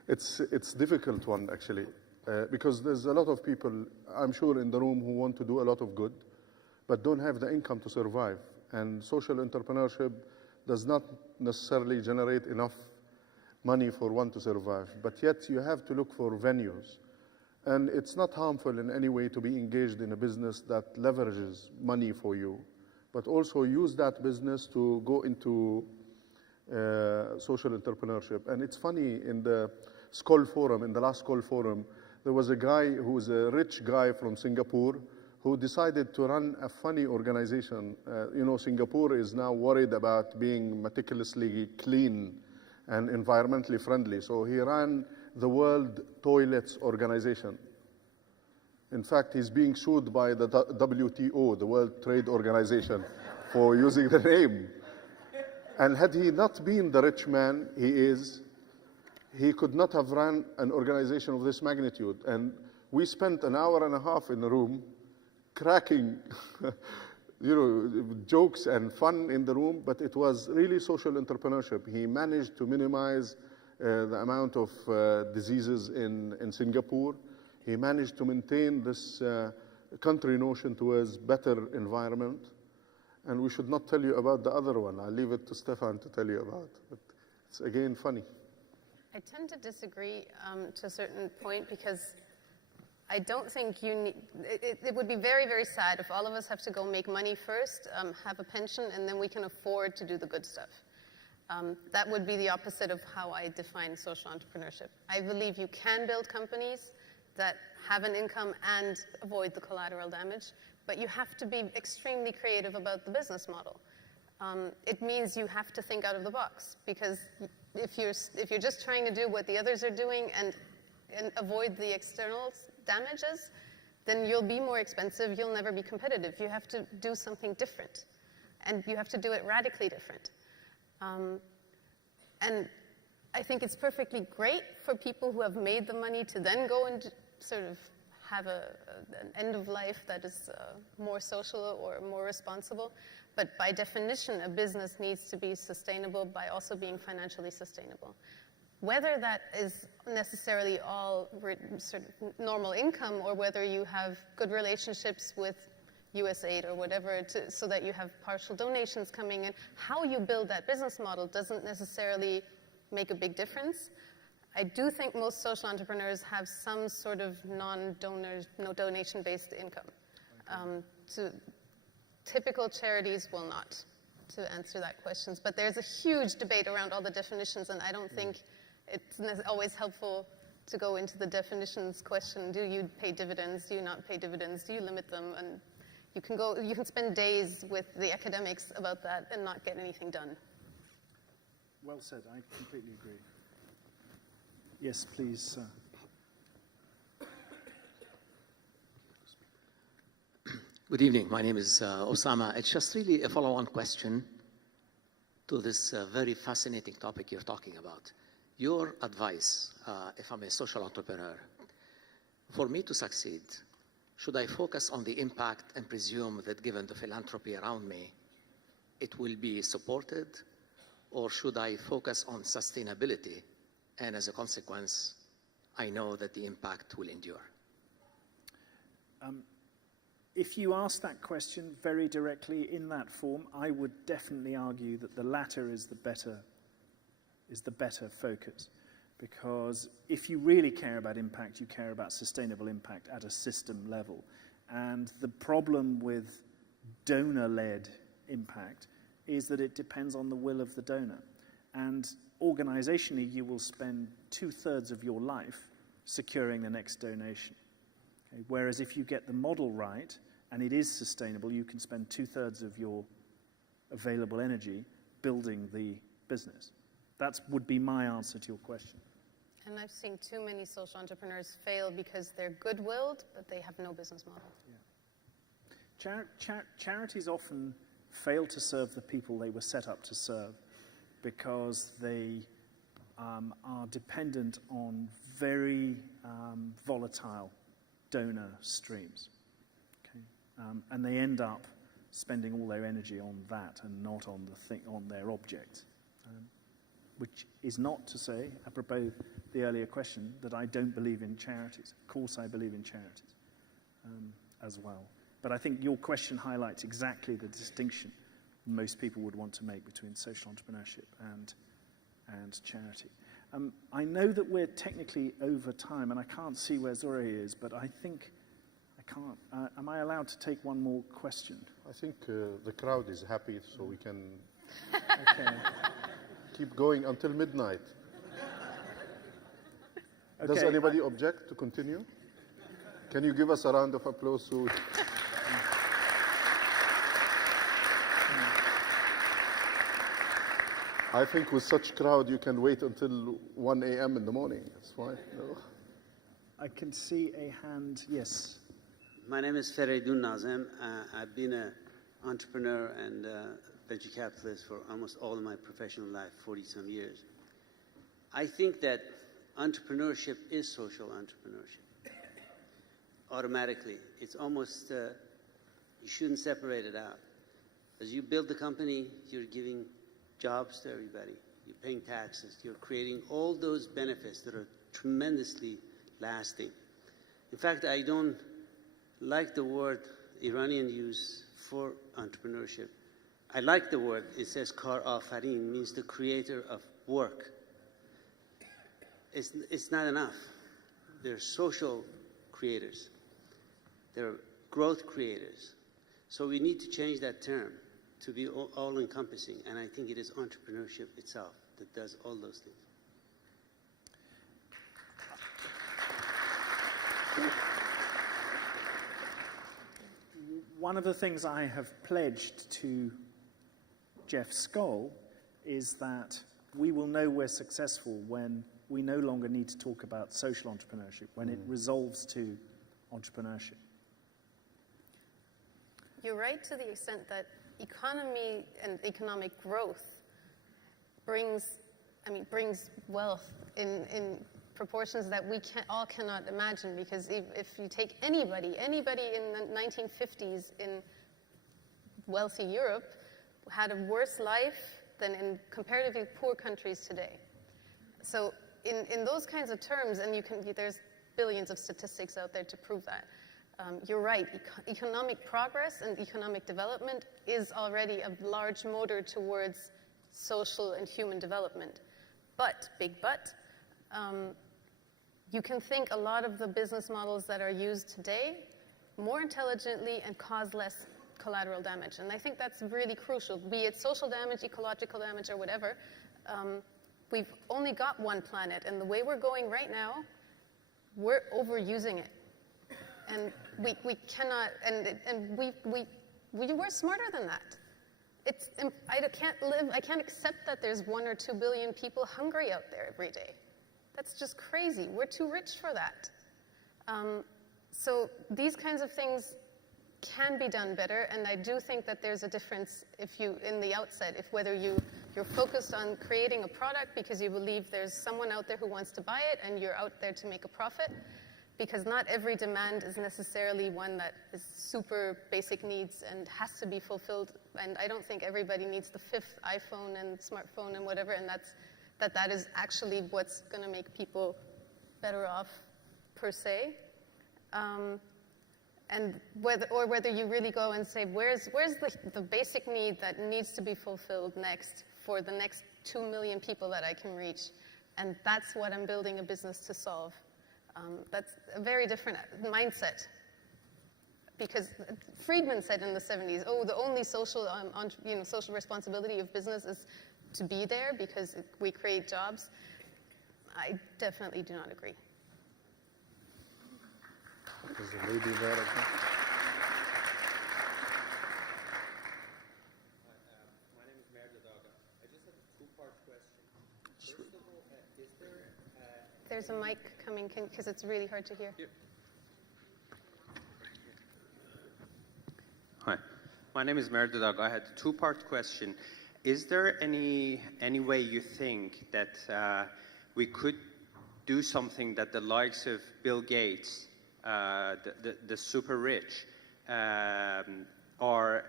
It's difficult one actually, because there's a lot of people, I'm sure in the room, who want to do a lot of good, but don't have the income to survive. And social entrepreneurship does not necessarily generate enough money for one to survive. But yet you have to look for venues. And it's not harmful in any way to be engaged in a business that leverages money for you, but also use that business to go into social entrepreneurship. And it's funny, in the Skoll Forum, in the last Skoll Forum, there was a guy who was a rich guy from Singapore who decided to run a funny organization. You know, Singapore is now worried about being meticulously clean and environmentally friendly. So he ran the World Toilets Organization. In fact, he's being sued by the WTO, the World Trade Organization, for using the name. And had he not been the rich man he is, he could not have run an organization of this magnitude. And we spent an hour and a half in the room cracking jokes and fun in the room, but it was really social entrepreneurship. He managed to minimize the amount of diseases in Singapore. He managed to maintain this country notion towards better environment. And we should not tell you about the other one. I'll leave it to Stephan to tell you about. But it's again funny. I tend to disagree to a certain point, because I don't think you need, it would be very, very sad if all of us have to go make money first, have a pension, and then we can afford to do the good stuff. That would be the opposite of how I define social entrepreneurship. I believe you can build companies that have an income and avoid the collateral damage, but you have to be extremely creative about the business model. It means you have to think out of the box, because if you're just trying to do what the others are doing and avoid the external damages, then you'll be more expensive, you'll never be competitive. You have to do something different, and you have to do it radically different. And I think it's perfectly great for people who have made the money to then go and sort of have an end of life that is more social or more responsible. But by definition, a business needs to be sustainable by also being financially sustainable. Whether that is necessarily all sort of normal income, or whether you have good relationships with USAID or whatever, so that you have partial donations coming in, how you build that business model doesn't necessarily make a big difference. I do think most social entrepreneurs have some sort of non-donor, no donation-based income. Typical charities will not, to answer that question. But there's a huge debate around all the definitions, and I don't think it's always helpful to go into the definitions question. Do you pay dividends? Do you not pay dividends? Do you limit them? And you can spend days with the academics about that and not get anything done. Well said. I completely agree. Yes, please, sir. Good evening. My name is Osama. It's just really a follow-on question to this very fascinating topic you're talking about. Your advice, if I'm a social entrepreneur, for me to succeed, should I focus on the impact and presume that given the philanthropy around me, it will be supported? Or should I focus on sustainability, and as a consequence, I know that the impact will endure? If you ask that question very directly in that form, I would definitely argue that the latter is the better focus. Because if you really care about impact, you care about sustainable impact at a system level. And the problem with donor-led impact is that it depends on the will of the donor. And organizationally, you will spend 2/3 of your life securing the next donation. Okay? Whereas if you get the model right, and it is sustainable, you can spend 2/3 of your available energy building the business. That would be my answer to your question. And I've seen too many social entrepreneurs fail because they're good-willed, but they have no business model. Yeah. Charities often fail to serve the people they were set up to serve because they are dependent on very volatile donor streams. Okay? And they end up spending all their energy on that and not on on their object. Which is not to say, apropos the earlier question, that I don't believe in charities. Of course I believe in charities as well. But I think your question highlights exactly the distinction most people would want to make between social entrepreneurship and charity. I know that we're technically over time, and I can't see where Zori is, but I think I can't. Am I allowed to take one more question? I think the crowd is happy, so we can Okay. keep going until midnight. Okay, Does anybody object to continue? Can you give us a round of applause? So I think with such crowd, you can wait until 1 a.m. in the morning. That's fine. No. I can see a hand. Yes. My name is Feridun Nazem. I've been an entrepreneur and venture capitalist for almost all of my professional life, 40-some years. I think that entrepreneurship is social entrepreneurship. Automatically. It's almost, you shouldn't separate it out. As you build the company, you're giving jobs to everybody. You're paying taxes. You're creating all those benefits that are tremendously lasting. In fact, I don't like the word Iranian use for entrepreneurship. I like the word. It says kar afarin, means the creator of work. It's not enough. They're social creators. They're growth creators. So we need to change that term to be all-encompassing, and I think it is entrepreneurship itself that does all those things. One of the things I have pledged to Jeff Skoll is that we will know we're successful when we no longer need to talk about social entrepreneurship, when it resolves to entrepreneurship. You're right to the extent that economy and economic growth brings wealth in proportions that we all cannot imagine, because if you take anybody in the 1950s in wealthy Europe had a worse life than in comparatively poor countries today. So in those kinds of terms, and there's billions of statistics out there to prove that. You're right, economic progress and economic development is already a large motor towards social and human development. But, big but, you can think a lot of the business models that are used today more intelligently and cause less collateral damage. And I think that's really crucial, be it social damage, ecological damage, or whatever. We've only got one planet, and the way we're going right now, we're overusing it. And we cannot, and we're smarter than that. I can't accept that there's 1 or 2 billion people hungry out there every day. That's just crazy. We're too rich for that. So these kinds of things can be done better, and I do think that there's a difference if you, in the outset, if whether you're focused on creating a product because you believe there's someone out there who wants to buy it and you're out there to make a profit, because not every demand is necessarily one that is super basic needs and has to be fulfilled, and I don't think everybody needs the 5th iPhone and smartphone and whatever, and that is actually what's going to make people better off per se. And whether you really go and say, where's the basic need that needs to be fulfilled next for the next 2 million people that I can reach, and that's what I'm building a business to solve. That's a very different mindset, because Friedman said in the 70s, oh, the only social responsibility of business is to be there because we create jobs. I definitely do not agree. There's a lady there. My name is Merda Daga. I just have a 2-part question. First of all, is there... There's a mic coming, because it's really hard to hear. Hi. My name is Merda Daga. I had a 2-part question. Is there any way you think that we could do something that the likes of Bill Gates, the super rich, are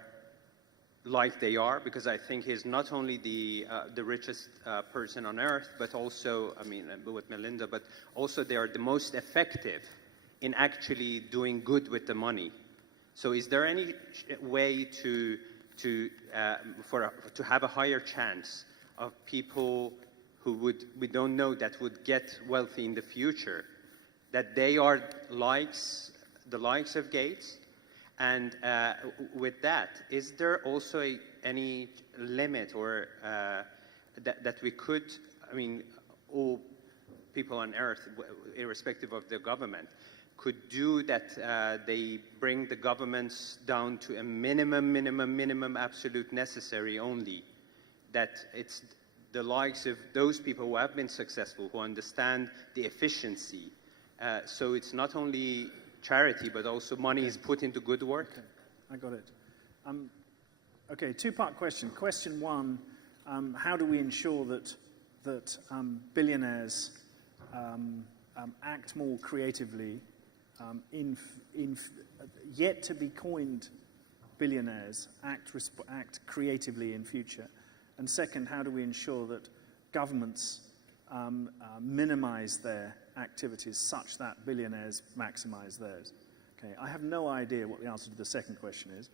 like they are? Because I think he's not only the richest person on earth, but also, I mean, with Melinda, but also they are the most effective in actually doing good with the money. So is there any way to have a higher chance of people who we don't know that would get wealthy in the future, that they are the likes of Gates? And with that, is there also any limit or that we could, I mean, all people on earth, irrespective of the government, could do that they bring the governments down to a minimum, absolute necessary only, that it's the likes of those people who have been successful, who understand the efficiency. So it's not only charity, but also money is put into good work. Okay. I got it. Okay, 2-part question. Question 1, how do we ensure that billionaires act more creatively in yet to be coined billionaires act creatively in future? And second, how do we ensure that governments minimize their activities such that billionaires maximize theirs? Okay, I have no idea what the answer to the second question is.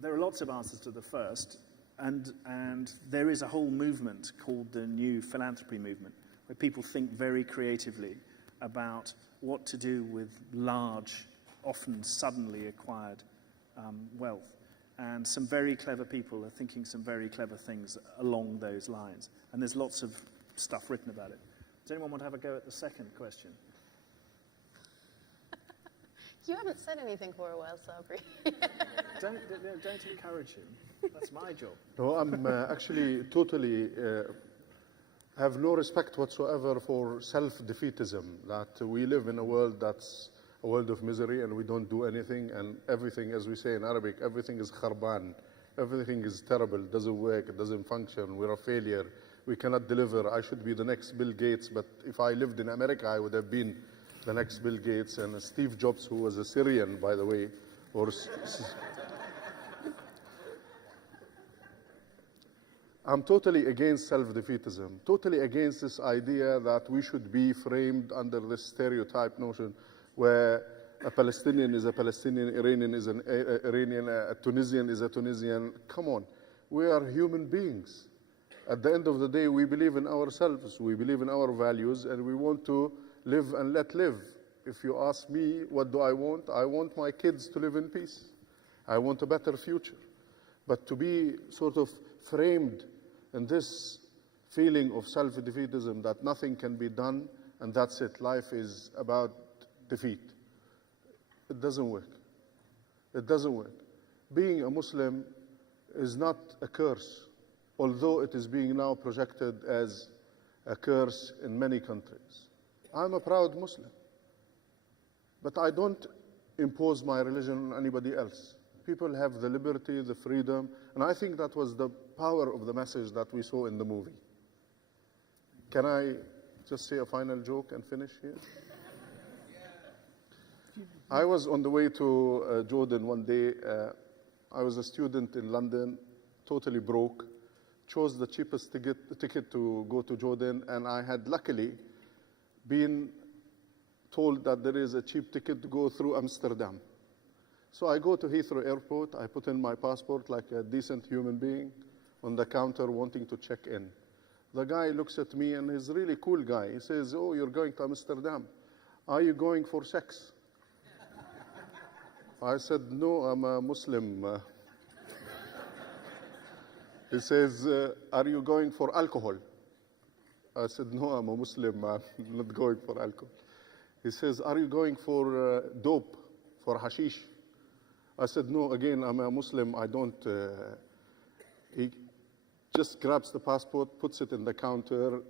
There are lots of answers to the first, and there is a whole movement called the New Philanthropy Movement, where people think very creatively about what to do with large, often suddenly acquired wealth. And some very clever people are thinking some very clever things along those lines. And there's lots of stuff written about it. Does anyone want to have a go at the second question? You haven't said anything for a while, Sabri. Don't encourage him. That's my job. No, I'm actually totally have no respect whatsoever for self-defeatism, that we live in a world that's a world of misery and we don't do anything, and everything, as we say in Arabic, everything is kharban. Everything is terrible, it doesn't work, it doesn't function, we're a failure, we cannot deliver. I should be the next Bill Gates, but if I lived in America, I would have been the next Bill Gates. And Steve Jobs, who was a Syrian, by the way, I'm totally against self-defeatism, totally against this idea that we should be framed under this stereotype notion where a Palestinian is a Palestinian, Iranian is an Iranian, a Tunisian is a Tunisian. Come on, we are human beings. At the end of the day, we believe in ourselves, we believe in our values, and we want to live and let live. If you ask me, what do I want my kids to live in peace. I want a better future. But to be sort of framed in this feeling of self-defeatism that nothing can be done and that's it. Life is about defeat. It doesn't work. It doesn't work. Being a Muslim is not a curse, although it is being now projected as a curse in many countries. I'm a proud Muslim, but I don't impose my religion on anybody else. People have the liberty, the freedom, and I think that was the power of the message that we saw in the movie. Can I just say a final joke and finish here? I was on the way to Jordan one day. I was a student in London, totally broke, chose the cheapest ticket to go to Jordan, and I had luckily been told that there is a cheap ticket to go through Amsterdam. So I go to Heathrow Airport, I put in my passport like a decent human being on the counter wanting to check in. The guy looks at me, and he's a really cool guy. He says, "Oh, you're going to Amsterdam. Are you going for sex?" I said, "No, I'm a Muslim." He says, "Are you going for alcohol?" I said, "No, I'm a Muslim. I'm not going for alcohol." He says, "Are you going for dope, for hashish?" I said, "No, again, I'm a Muslim. I don't." He just grabs the passport, puts it in the counter,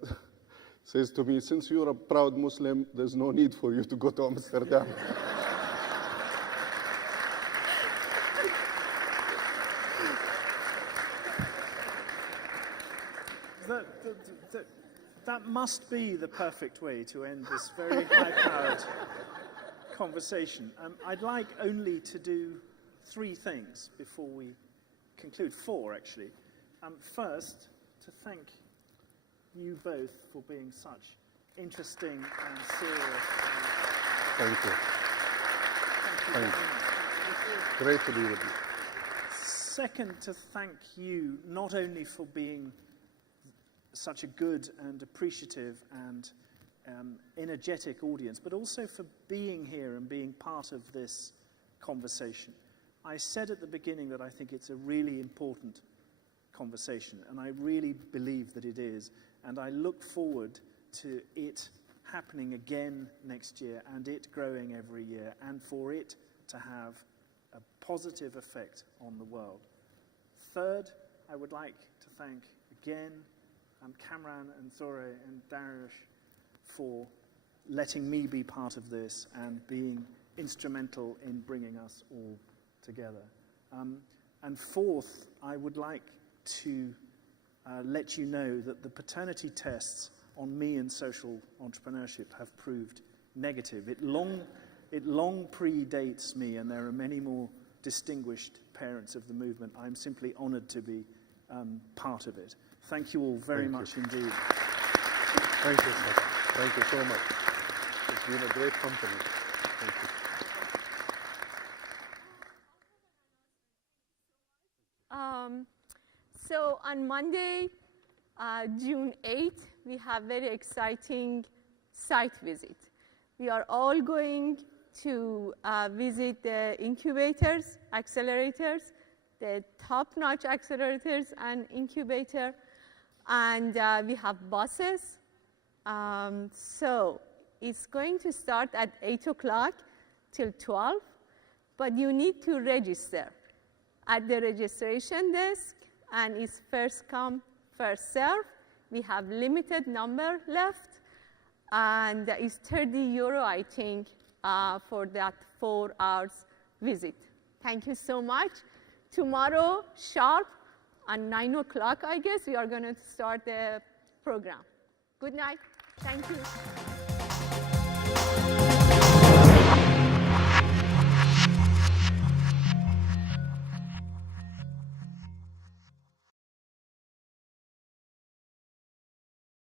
says to me, "Since you're a proud Muslim, there's no need for you to go to Amsterdam." That must be the perfect way to end this very high-powered conversation. I'd like only to do 3 things before we conclude, 4 actually. First, to thank you both for being such interesting and serious. Thank you. Thank you. Great to be with you. Second, to thank you not only for being such a good and appreciative and energetic audience, but also for being here and being part of this conversation. I said at the beginning that I think it's a really important conversation, and I really believe that it is, and I look forward to it happening again next year and it growing every year, and for it to have a positive effect on the world. Third, I would like to thank again Kamran and Thore and Dariush for letting me be part of this and being instrumental in bringing us all together. And fourth, I would like to let you know that the paternity tests on me and social entrepreneurship have proved negative. It long predates me, and there are many more distinguished parents of the movement. I'm simply honored to be part of it. Thank you all very much indeed. Thank you, sir. Thank you so much. It's been a great company. Thank you. So on Monday, June 8th, we have very exciting site visit. We are all going to visit the incubators, accelerators, the top-notch accelerators and incubator, and we have buses. So it's going to start at 8 o'clock till 12, but you need to register at the registration desk, and it's first come, first serve. We have limited number left, and it's €30, I think, for that 4 hours visit. Thank you so much. Tomorrow, sharp, at 9 o'clock, I guess, we are going to start the program. Good night. Thank you.